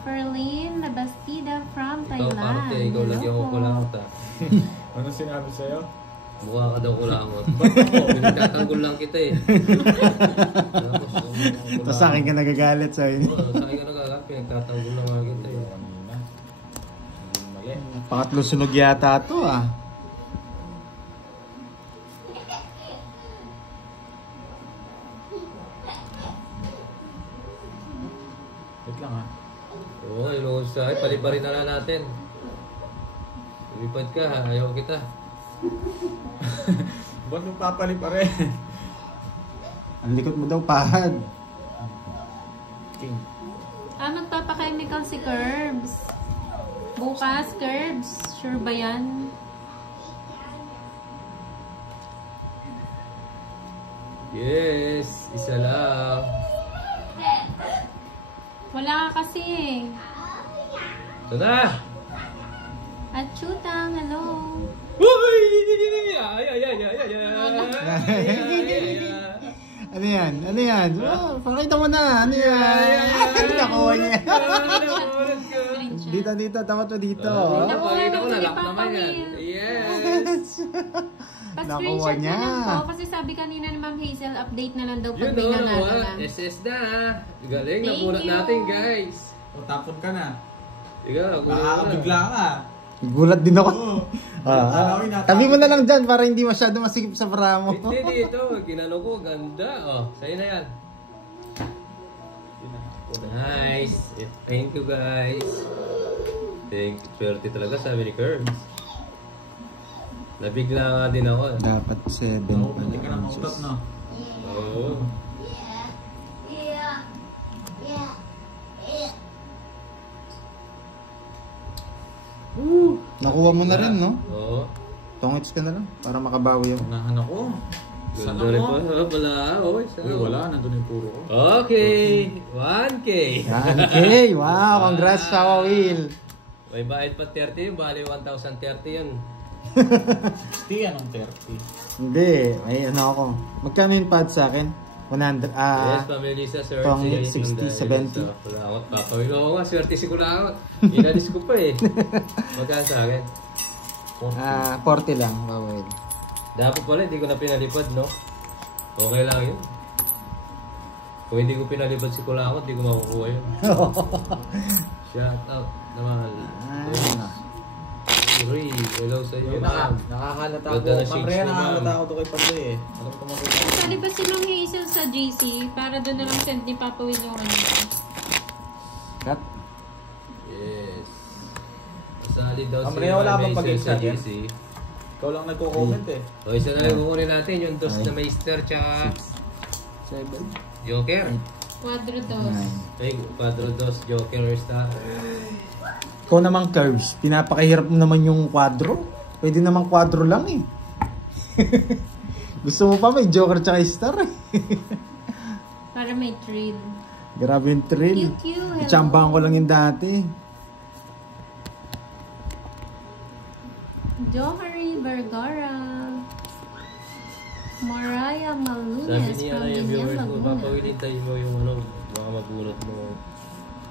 Ferlin Labastida from Ikaw Thailand. parte, ikaw lagyan ko po. kulangot ah. Ano sinabi sa'yo? Mukha ka daw kulangot. Pinagtatanggol lang kita eh. Tapos sa akin ka nagagalit sa inyo. Sa akin ka nagagalit, pinagtatanggol lang nga kita eh. Kanina. Hindi mali. Pangatlo sunog yata to ah. Wait lang ha. Oo, ilungos sa akin. Paliparin na lang natin. Lumipad ka ha, ayaw kita. Ba't mo papali pa rin? Ang likot mo daw, pahad. King. Magpapa-chemical si Curbs. Bukas, Curbs. Sure ba yan? Yes, isa lang. Wala ka kasi eh. Ito na! At Chutang, hello. Uy! Ay, ay, ay, ay, ay, ay. Ano yan? Ano yan? Oh, pakita mo na. Ano yan? Nakuha niya. Dito, dito. Dapat mo dito. Pakita ko na, lock naman yan. Yes! Pa-screenshot niya. na lang po. Kasi sabi kanina ni Ma'am Hazel, update na lang daw Yun pag may o, nanalo nakuha. na. SS na. Galing, Thank nakulat you. natin guys. O tapon ka na. Ikaw, nakulat Nakakabigla ka. Gulat din ako. Tabi mo na lang dyan para hindi masyado masikip sa bra mo. Hindi dito, ginano ko, ganda. Oh, sa'yo na yan. Nice. Thank you guys. Thank you. Swerte talaga sabi ni Curbs. Nabigla nga din ako. Dapat 7 No, hindi ka na mautot no. Oo. Nakuha mo na rin, no? Oo. Tongits ka na lang para makabawi yun. Unahan ako. Sana Ganda rin mo. pa. Wala. Okay, Uy, wala. Nandun yung puro ko. Okay. 1K. Yan, okay. Wow, congrats sa Will. May bayad pa 30 yun. Bali 1,030 yun. 60, anong 30? Hindi, may ano ako. Magkano yung pad sa akin? 100, Yes, Pamelisa, sir. Tong Sige, 60, dahil 70. sa Kulakot. Papawin ako nga. Swerte si Kulakot. Inalis ko pa eh. Magkano sa akin? 40 lang, Will. Dapat pala, hindi ko na pinalipad, no? Okay lang yun. Kung hindi ko pinalipad si Kulakot, hindi ko makukuha yun. Shout out naman. Ray, hello sa iyo. Nakakalata ako. Ganda na shades Mamaya mo, nakakalata ma'am. ako to kay Pandoy eh. Alam ko makita. Sali ba si Ma'am Hazel sa JC? Para doon na lang send ni Papa Will yung ano. Cut. Yes. Masali daw Mamaya wala bang Mason pag-exam sa yan? GC. Ikaw lang nagko-comment eh. O, isa na lang kukunin natin yung dos na Meister tsaka 7. Joker. Quadro 2. Ay, Padro dos, Joker or Star. Ikaw namang Curves, pinapakahirap mo naman yung quadro. Pwede namang quadro lang eh. Gusto mo pa may Joker tsaka Star eh. Para may thrill. Grabe yung thrill. QQ, hello. Itsambahan ko lang yung dati. Johari Vergara. Mariah Sabi Malunes niya from na yung Guinea, viewers ko, Laguna. papawilin tayo mo yung ano, baka magulat mo.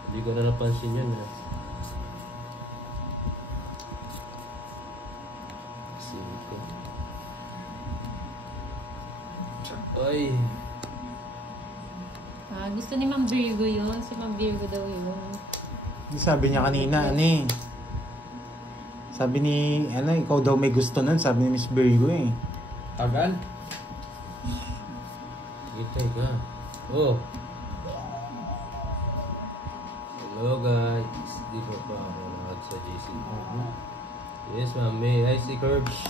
Hindi ko na napansin yun ha. Siko. Ay. Gusto ni Ma'am Virgo yun. Si Ma'am Virgo daw yun. Sabi niya kanina, ano eh. Sabi ni, ano, ikaw daw may gusto nun. Sabi ni Miss Virgo eh. Tagal. Gitay ka. Oh. Hello guys. Di ba pa ako nakag sa JC? Yes ma'am. May I see Curbs.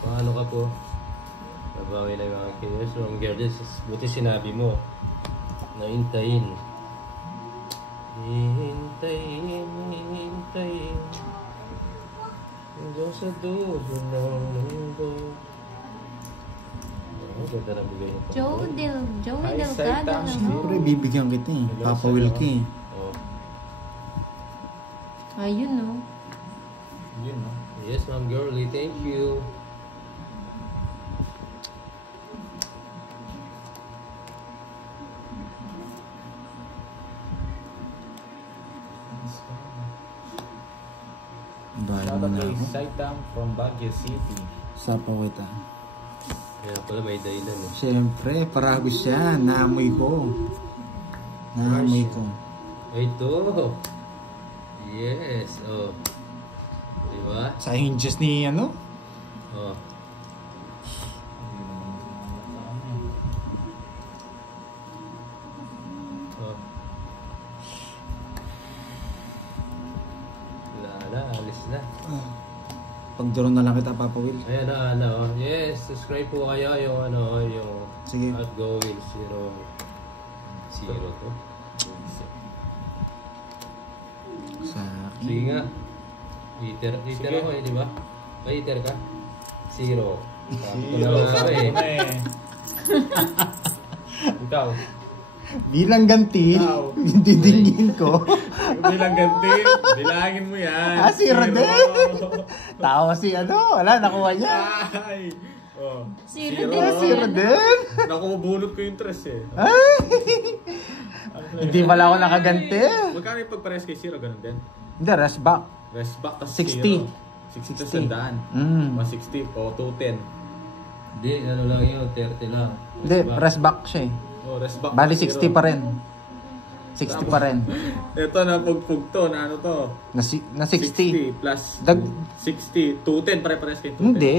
Paano ka po? Nabawi na yung mga kilos. Wrong girl. Buti sinabi mo. Nahintayin. Hihintayin. Hanggang sa dulo ng mundo. Ganda na bigay niya. Joey Hi, Delgado. Saitang. Siyempre, bibigyan kita eh. Papa Wilkie. Oh. Ayun no. Yun, no? Yes, ma'am girly. Thank you. Bayan Shout mo out na kay ako. Saitang from Baguio City. Sapaw kita. Kaya pala may dahilan eh. Siyempre, parago siya. Naamoy ko. Naamoy ko. Ay, ito. Yes. Oh. Diba? Sa hinges ni ano? Oh. Oh. Wala na. Alis na. Pag-draw na lang kita, Papa Will. Ayan na, ano. Yes. Subscribe po kayo yung ano, yung Sige. outgoing 0 to. Sa akin. Sige nga. Iter Sige. ako eh, di ba? May iter ka? 0. Zero. Sabi ko na eh. Ikaw. Bilang ganti, Wow. didingin ko. Bilang ganti. Bilangin mo yan. Zero Zero. din. Tawa si ano, wala, nakuha niya. Ay. Oh. Zero Zero din. Nakubunot ko yung tres eh. Ay! Hindi pala ako nakaganti. Magkano yung pagpares kay Zero? Ganun din? Hindi, rest back. Rest back tas 60. Zero. 60 tas 100. Mm. 160 o 210. Hindi, ano lang yun, 30 lang. Hindi, rest back siya eh. Oh, rest back. Bali tas 60 Zero. pa rin. 60 pa rin. Ito na pugpug to, na ano to? Na 60. 60 plus Dag- 60. 210 pare-pares kay 210. Hindi.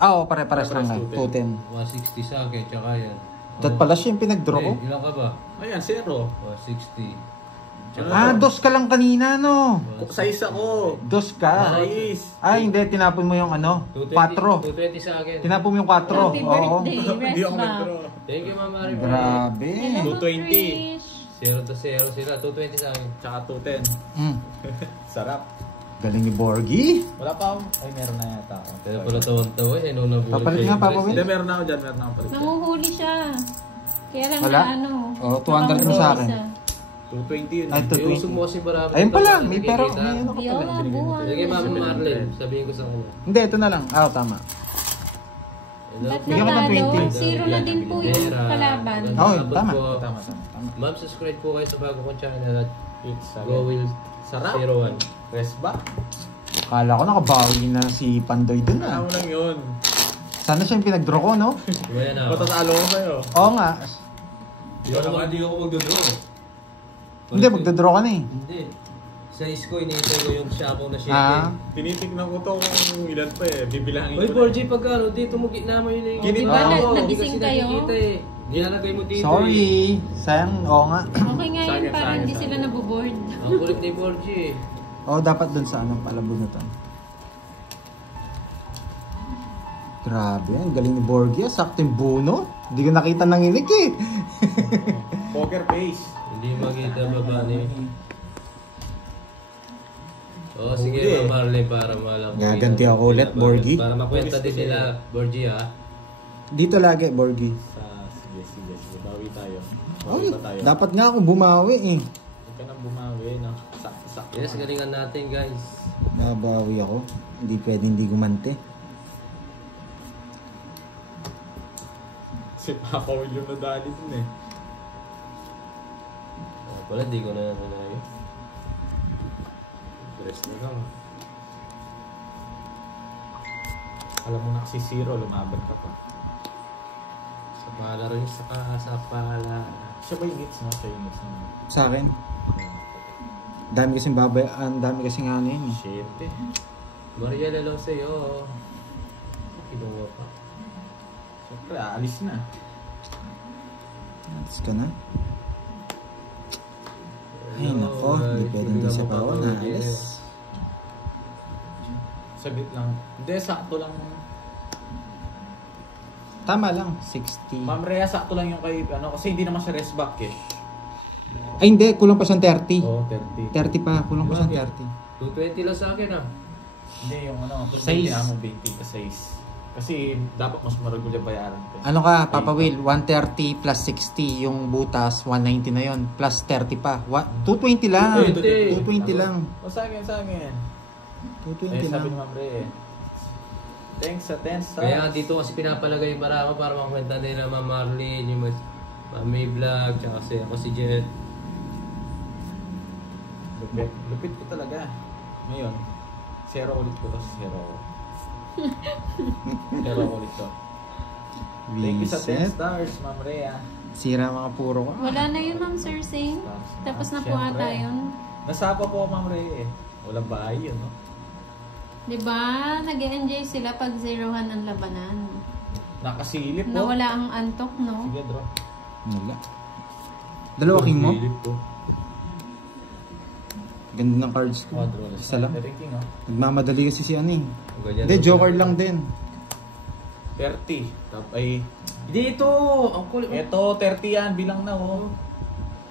Oo, pare-pares lang nga. Pare-pares 210. 160 sa akin, tsaka yan. Dat pala siya yung pinag-draw ko. Eh, ilan ka ba? Ayan, 0. 160. Ah, dos ka lang kanina, no? Size ako. Dos ka. Size. Ay, hindi. Tinapon mo yung ano? 4. 220 sa akin. Tinapon mo yung 4. Happy Oo. birthday, Hindi rest ako back. nag-draw. Thank you, Ma'am Maribel. Grabe. Hello, 220. Trish. 0 to 0 sila. 220 sa akin. Tsaka 210. Mm. Sarap. Galing ni Borgie. Wala pa ako. Ay, meron na yata ako. Kaya pala tawang-tawa eh. Nung nabulit Papalit nga, Papa Will. Hindi, meron na ako dyan. Meron na ako palit. Nanguhuli siya. Kaya lang Wala? na ano. Oh, 200 mo sa akin. 220 yun. Ay, Yung uso mo kasi marami. Ayun pala, Ito, may pero, nakikita. may ano ka Viola, pala. buwan. Sige, Ma'am Marlene. Sabihin ko sa kanya. Hindi, ito na lang. Ah, tama. Ba't Bigyan ko ng natalo? 20. Zero na din po yung kalaban. Oo, tama. Tama, tama, tama. Ma'am, subscribe po kayo sa bago kong channel at It's Go Will Sarap. 01. Rest back. Kala ko nakabawi na si Pandoy dun ah. Ano lang yun. Sana siya yung pinag-draw ko, no? Kumaya na ako. Matatalo ko sa'yo. Oo nga. Hindi ako magdodraw. Hindi, magdadraw ka na eh. Hindi. Sa isko, iniintay ko yung shampoo na shake. Ah. Tinitignan ko to kung ilan pa eh. Bibilangin Uy, ko. 4G, pagkano? Dito mo gitna mo yun eh. Ginit Di ba na ako. nagising Hindi kasi kayo? nakikita eh. Nilalagay mo dito Sorry. Sayang, oo nga. Okay nga yun Sayang, para sayang, hindi sayang. sila naboboard. eh. Ang kulit ni 4G eh. Oo, dapat dun sa ano, palabunutan. Grabe, ang galing ni Borgia. Sakto yung buno. Hindi ko nakita nanginig eh. Poker face. Hindi makita baba ni. Oo, sige, Huli. Ma'am Marlene, para malam. Gaganti ako ulit, Borgie. Para makwenta din nila, Borgie ha. Dito lagi, Borgie. Sige. Bawi tayo. Ay, Bawi pa tayo. dapat nga ako bumawi eh. Huwag ka nang bumawi, no? Sak. Yes, galingan natin guys. Nabawi ako. Hindi pwede hindi gumante. Si Papa Will yung nadali dun eh. Wala, di ko na yun. Rest na lang. Alam mo na kasi zero, lumaban ka pa. Sa pala rin, sa pala. Siya ba yung hits, no? Siya yung hits, no? Sa akin, dami kasing ang dami kasing ano yun. Shit eh. Maria lalaw sa'yo. Kinuha pa. Siyempre, aalis na. Alis ka na. Ay nako, hindi pwede hindi sa bawal na alis. Saglit lang. Hindi, sakto lang. Tama lang, 60. Ma'am Rhea, sakto lang yung kay, ano, kasi hindi naman siya rest back eh. Ay hindi, kulang pa siyang 30. Oo, 30. 30 pa, kulang pa siyang 30. 220 lang sa akin ah. Hindi, yung ano, Size. 20 amo 20 ka size. Kasi dapat mas maragulya bayaran ko. Ano ka, Papa Will, 130 plus 60, yung butas, 190 na yon plus 30 pa. 220 lang. Eh, 220 lang. O sa akin, sa akin. 220 Eh, lang. sabi ni Ma'am Rhea eh. Thanks sa 10 stars. Kaya dito kasi pinapalagay yung marama para makwenta nila Ma'am Marlene, yung May Vlog, tsaka ako si Jet. Lupit ko talaga. Ngayon, zero ulit ko to. Zero ulit to. Thank you sa 10 stars, Ma'am Rhea. Sira mga puro ko. Wala na yun, Ma'am Sir Sing. Tapos na po Siyempre. ata yun. Nasapa po, Ma'am Rhea eh. Walang bahay yun, no? Diba? Nag-enjoy sila pag zerohan ang labanan. Nakasilip po. Nawala ang antok, no? Sige, draw. Wala. Dalawa king mo? Silip po. Ganda ng cards ko. Oh, draw. Isa lang. King, oh. Nagmamadali kasi si ano eh. Ganyan Hindi, lang joker sila. lang din. 30. Ay, Dito! Ang kulit. eto, 30 yan. Bilang na, oh.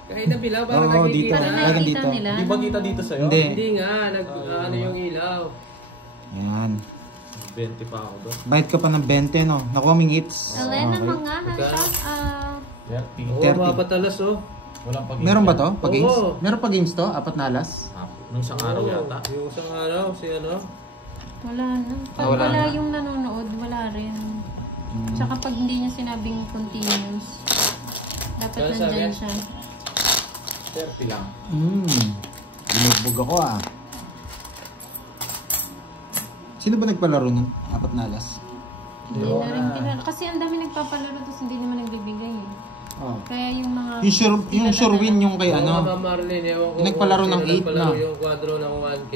Kahit na bilang, parang Oo, nakikita. dito. Para Talagang nakikita dito. nila. Di ba kita dito sa'yo? Hindi. Hindi nga, ano yung ilaw. Ayan. 20 pa ako doon. Bayad ka pa ng 20, no? Nakoming hits. Elena Okay. Mangahan, shout out. 30. Oo, 30. mapatalas oh. Walang pag Meron ba to? Pag games? Oo. Meron pa games to? Apat na alas? Nung isang araw Oo, yata. Yung isang araw, si ano? Wala na. Pag wala wala na. yung nanonood, wala rin. Tsaka pag hindi niya sinabing continuous, dapat Kaya nandyan sabi? siya. 30 lang. Binugbog ako ah. Sino ba nagpalaro nun? Apat na alas? Hindi na rin kilala. Kasi ang dami nagpapalaro tapos hindi naman nagbibigay eh. Oh. Kaya yung mga... Yung sure win yung kay Oo, ano. Ma'am Marlene, ewan ko. Yung nagpalaro kung ng sino 8 nagpalaro na. yung kwadro ng 1K.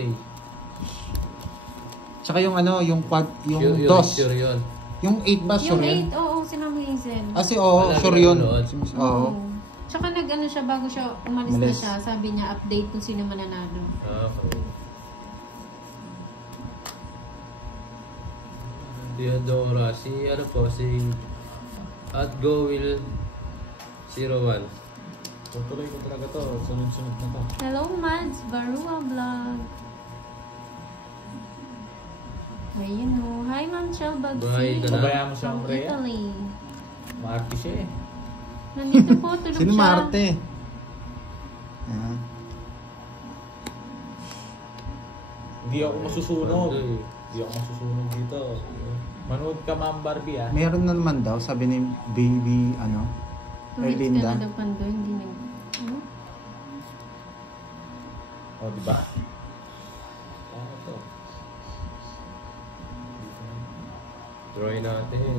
Tsaka yung ano, yung quad, yung Yun, DOS. Sure yun. Yung 8 ba, Yung sure yun? 8, oo, sinama Hazel. Kasi oo, Palagi sure yun. nanonood. Oo. Tsaka nag-ano siya, bago siya umalis na Umalis. siya, sabi niya, update kung sino mananalo. Okay. Theodora, si ano po, si at Go Will 01. Tutuloy ko talaga to. Sunod-sunod na to. Hello, Mads Barua Vlog. Ayun o. Hi, Ma'am Chel Bye Bagsi. ka na. Babayaan mo siya, From Ma'am Rhea. Italy. Maarte siya eh. Nandito po, tulog Sino siya. Marte? Ah. Hindi ako masusunog. Pandoy. Hindi ako masusunog dito. Manood ka, Ma'am Barbie ah. Meron na naman daw, sabi ni Baby, ano? 2 weeks ka Erlinda. na daw, Pandoy. Hindi na. Ano? O, di ba? Ano to? Try natin.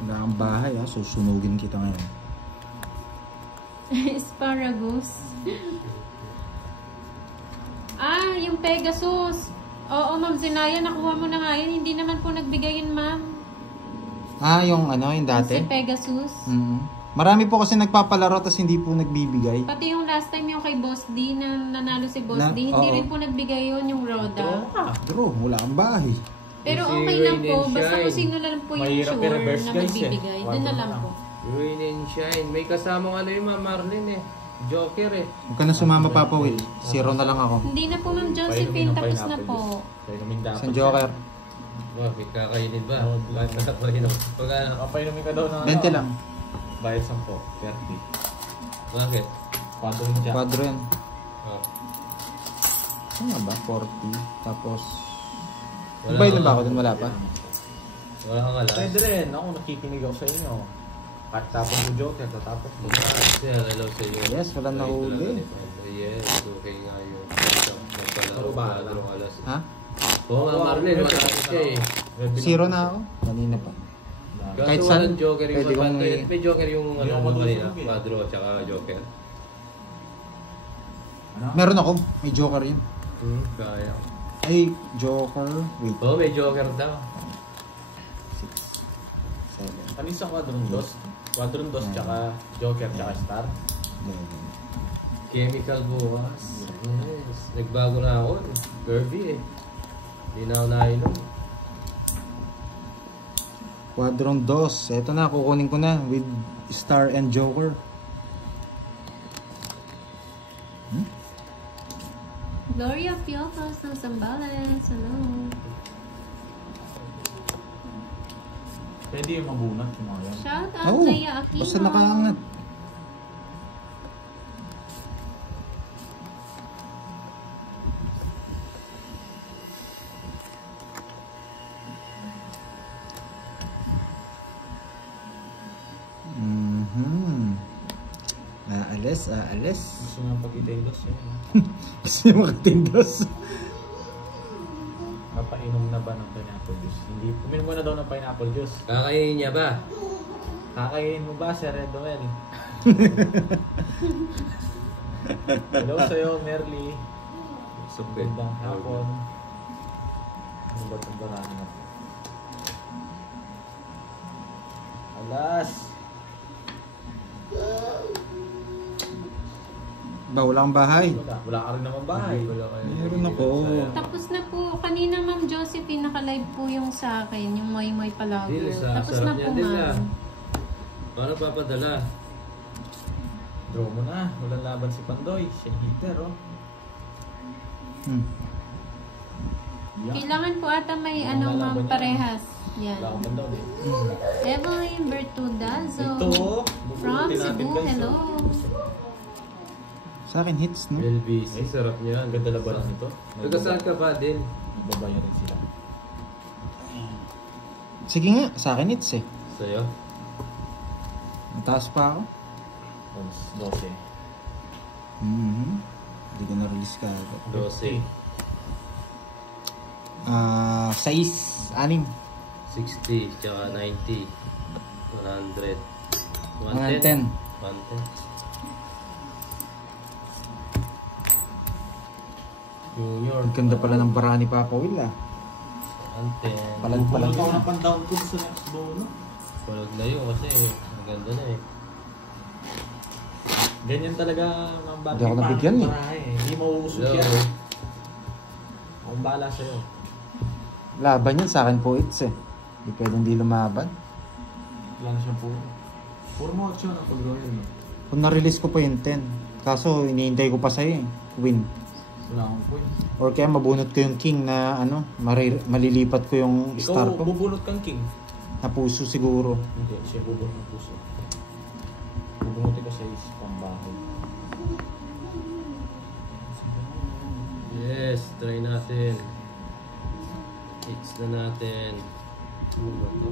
Wala kang bahay ah, susunugin kita ngayon. Asparagus. Yung Pegasus. Oo, Ma'am Zenaya, nakuha mo na nga yun. Hindi naman po nagbigay yun, Ma'am. Ah, yung ano, yung Si dati? Pegasus. Marami po kasi nagpapalaro tapos hindi po nagbibigay. Pati yung last time yung kay Boss D na nanalo si Boss Na- D, hindi oo. rin po nagbigay yun yung Roda. Bro, wala kang bahay. Pero Si okay lang Rain po, and basta Shine. kung sino lang po yung Mahirap sure i-reverse, na guys, eh. magbibigay. Doon na lang po. Rain and Shine. May kasamang ano yung Ma'am Marlene eh. Joker eh. Huwag ka na sumama, Papa Will. Zero na lang ako. Hindi na po, Ma'am Josephine, tapos na po. Painumin dapat. Isang joker. Wow, may kakainin ba? Oo, Kahit nakapainom. Pag ano? Painumin ka daw na 20 lang. Bayad 10. 30. Bakit? Quadro yung jack. Quadro yan. Oh. Ano nga ba? 40. Tapos... Wala Bayad na ka- ba ako dun? Wala pa? Wala kang alas. Pwede rin. Ako nakikinig ako sa inyo. At tapos mo Joker, tatapos mo. Sir, hello sa iyo. Yes, wala na huli. Yes, okay nga yun. Pero ba, Magpalaro ka alas. Ha? Oo nga, Marlene, marami siya eh. Zero na ako. Kanina pa. Kaso Kahit saan, walang Joker yung pwede kong may Joker yung Hindi ako ano kanina, madusog eh. Quadro at saka Joker. Ano? Meron ako. May joker yun. Kaya. Ay, joker. Wait. Oo, may Joker daw. 7. Kanisa Quadron 2. Quadron 2 tsaka Joker tsaka Star. 11. Chemical bukas. Yes. Nagbago na ako. Kirby eh. Hindi na ako nainom. Quadron 2. Ito na, kukunin ko na with Star and Joker. Gloria Piojos ng Zambales. Hello. Pwede yung mabunat yung mga yan. Shout out Oo. Leia Aquino. Basta nakaangat. Aalis. Gusto nga pag-itay dos yun. Gusto niya makatindos. Napainom na ba ng pineapple juice? Hindi. Uminom mo na daw ng pineapple juice. Kakainin niya ba? Kakainin mo ba, Sir Red Noel? Hello sa'yo, Merly. Supit. Magandang hapon. Ano ba itong barang na? Alas! Ba, wala kang bahay. Wala ka rin naman bahay. Meron ako. Tapos na po. Kanina Ma'am Josephine naka-live po yung sa akin. Yung Moy Moy Palago. Dito sa Tapos sarap na niya po din ma'am. Paano papadala? Draw mo na. Walang laban si Pandoy. Siya yung hitter, oh. Yeah. Kailangan po ata may Yung ano lalaban ma'am niya. parehas. Yan. Wala akong Pandoy, eh. Evelyn Bertudazo. Ito, oh. From Bubunutin natin, Cebu. guys, Hello. oh. Sa akin hits, no? LBC, sarap niya. Ang ganda laban nito. Taga saan ka ba din? Babayarin sila. Sige nga, sa akin hits eh. Sa'yo? Mataas pa ako. 12. Hindi ko na-release ka agad. 12. 6, 6. 60, tsaka 90. 100. 110. 110. New York. Ang ganda pala ng bara ni Papa Will ah. 110. Palag-palag Bubunot ako yun. ng pan-down code sa next bono. Palag na yun kasi ang ganda na eh. Ganyan talaga ang Hindi ako nabigyan, eh. Hindi mauusok Hello. yan. Akong bahala sa'yo. Laban yan sa akin po hits eh. Hindi pwedeng di lumaban. Wala na siyang puro. Puro mo action ang pag-royal mo. Kung na-release ko pa yung 10. Kaso iniintay ko pa sa'yo eh. Win. Wala akong point. Or kaya mabunot ko yung king na ano, malilipat ko yung star Ikaw, ko. bubunot kang king. Na puso siguro. Hindi, siya bubunot ng puso. Bubunutin ko sa pambahay. Yes, try natin. Hits na natin. Ano ba to?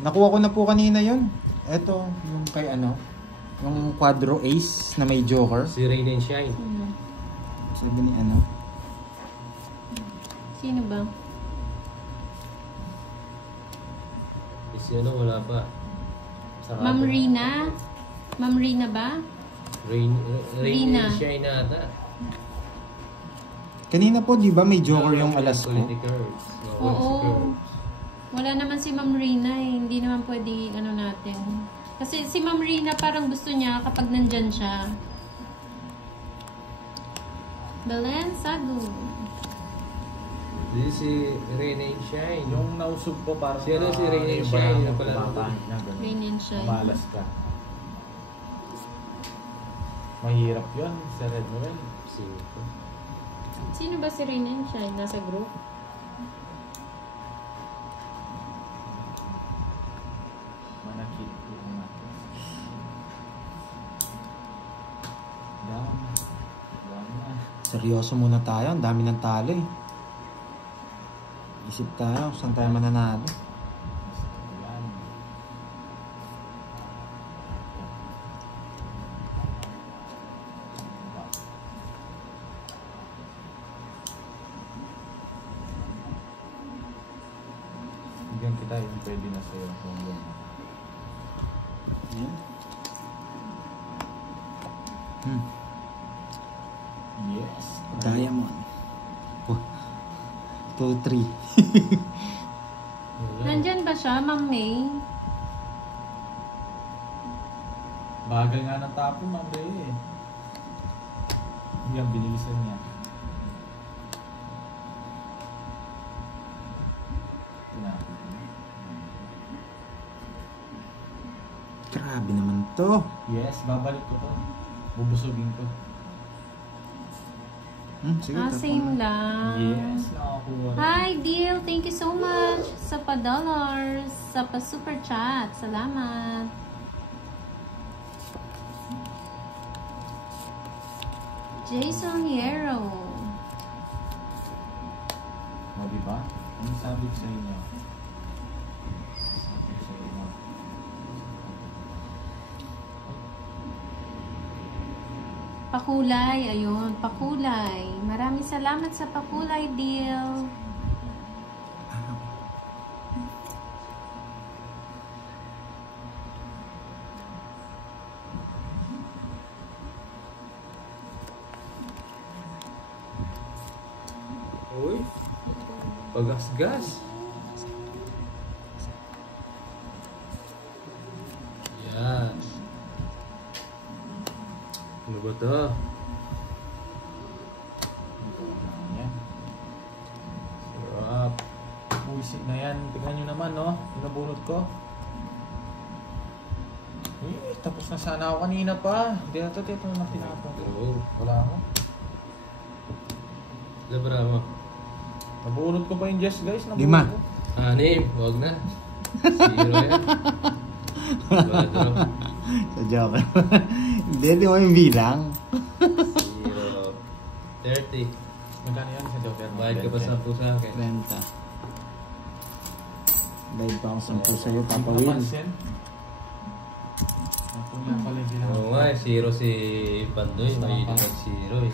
Nakuha ko na po kanina yun. Eto, yung kay ano, yung Quadro Ace na may Joker. Si Rain and Shine. Sino? Sabi ni ano. Sino ba? Si ano, wala pa. Sarado. Ma'am Rina? Ma'am Rina ba? Rain Rina. and Shine na ata. Kanina po, di ba may Joker yung alas ko? Quality curves. Oo. Wala naman si Ma'am Rina eh. Hindi naman pwede ano natin. Kasi si Ma'am Rina parang gusto niya kapag nandyan siya. Belen Sadu. This si Rain and Shine. Yung nausog ko parang Si ano, si Rain and yung Shine, barang yung pala. kumakain na gano'n. Rain and Shine. Mamalas ka. Mahirap yun sa Red Noel. Sino ba si Rain and Shine? Nasa group? Manakit yung natin. Seryoso muna tayo. Ang dami ng talo eh. Isip tayo. Saan tayo mananalo? Yan. Bigyan kita yung pwede na sa'yo. Yan. Yes. Diamond. 2-3. Nandyan ba siya, Ma'am May? Bagal nga ng tapo, mabe eh. Yan, binilisan niya. Ito na. Grabe naman to. Yes, babalik ko to. Bubusugin ko. Sige, Same lang. Yes, nakakuha. Hi, Deal. Thank you so much sa pa-dollars, sa pa-super chat. Salamat. Jason Hierro. O, diba? Ano sabi ko sa inyo? Sabi ko sa inyo. Pakulay. Ayun, pakulay. Maraming salamat sa pakulay, Deal. Uy. Pagasgas. Yan. Ano ba ito? Yan. Sarap. Buisit na yan. Tignan nyo naman, no? Yung nabunot ko. Eh, tapos na sana ako kanina pa. Dito na tinapon ko. Oo. Wala ako. Labra mo. Nabunot ko pa yung Jess, guys. Nabunot 5. ko. 6. Huwag na. 0 yan. 4. Sa joke. Hindi mo yung bilang. 0. 30. Magkano yan sa Joker? Bayad ka pa 10 sa akin. 30. Bayad pa ako 10 sa'yo, Papa Papa Will. Wilson. Ako nga pala yung Oo nga, 0 si Pandoy. May 0 eh.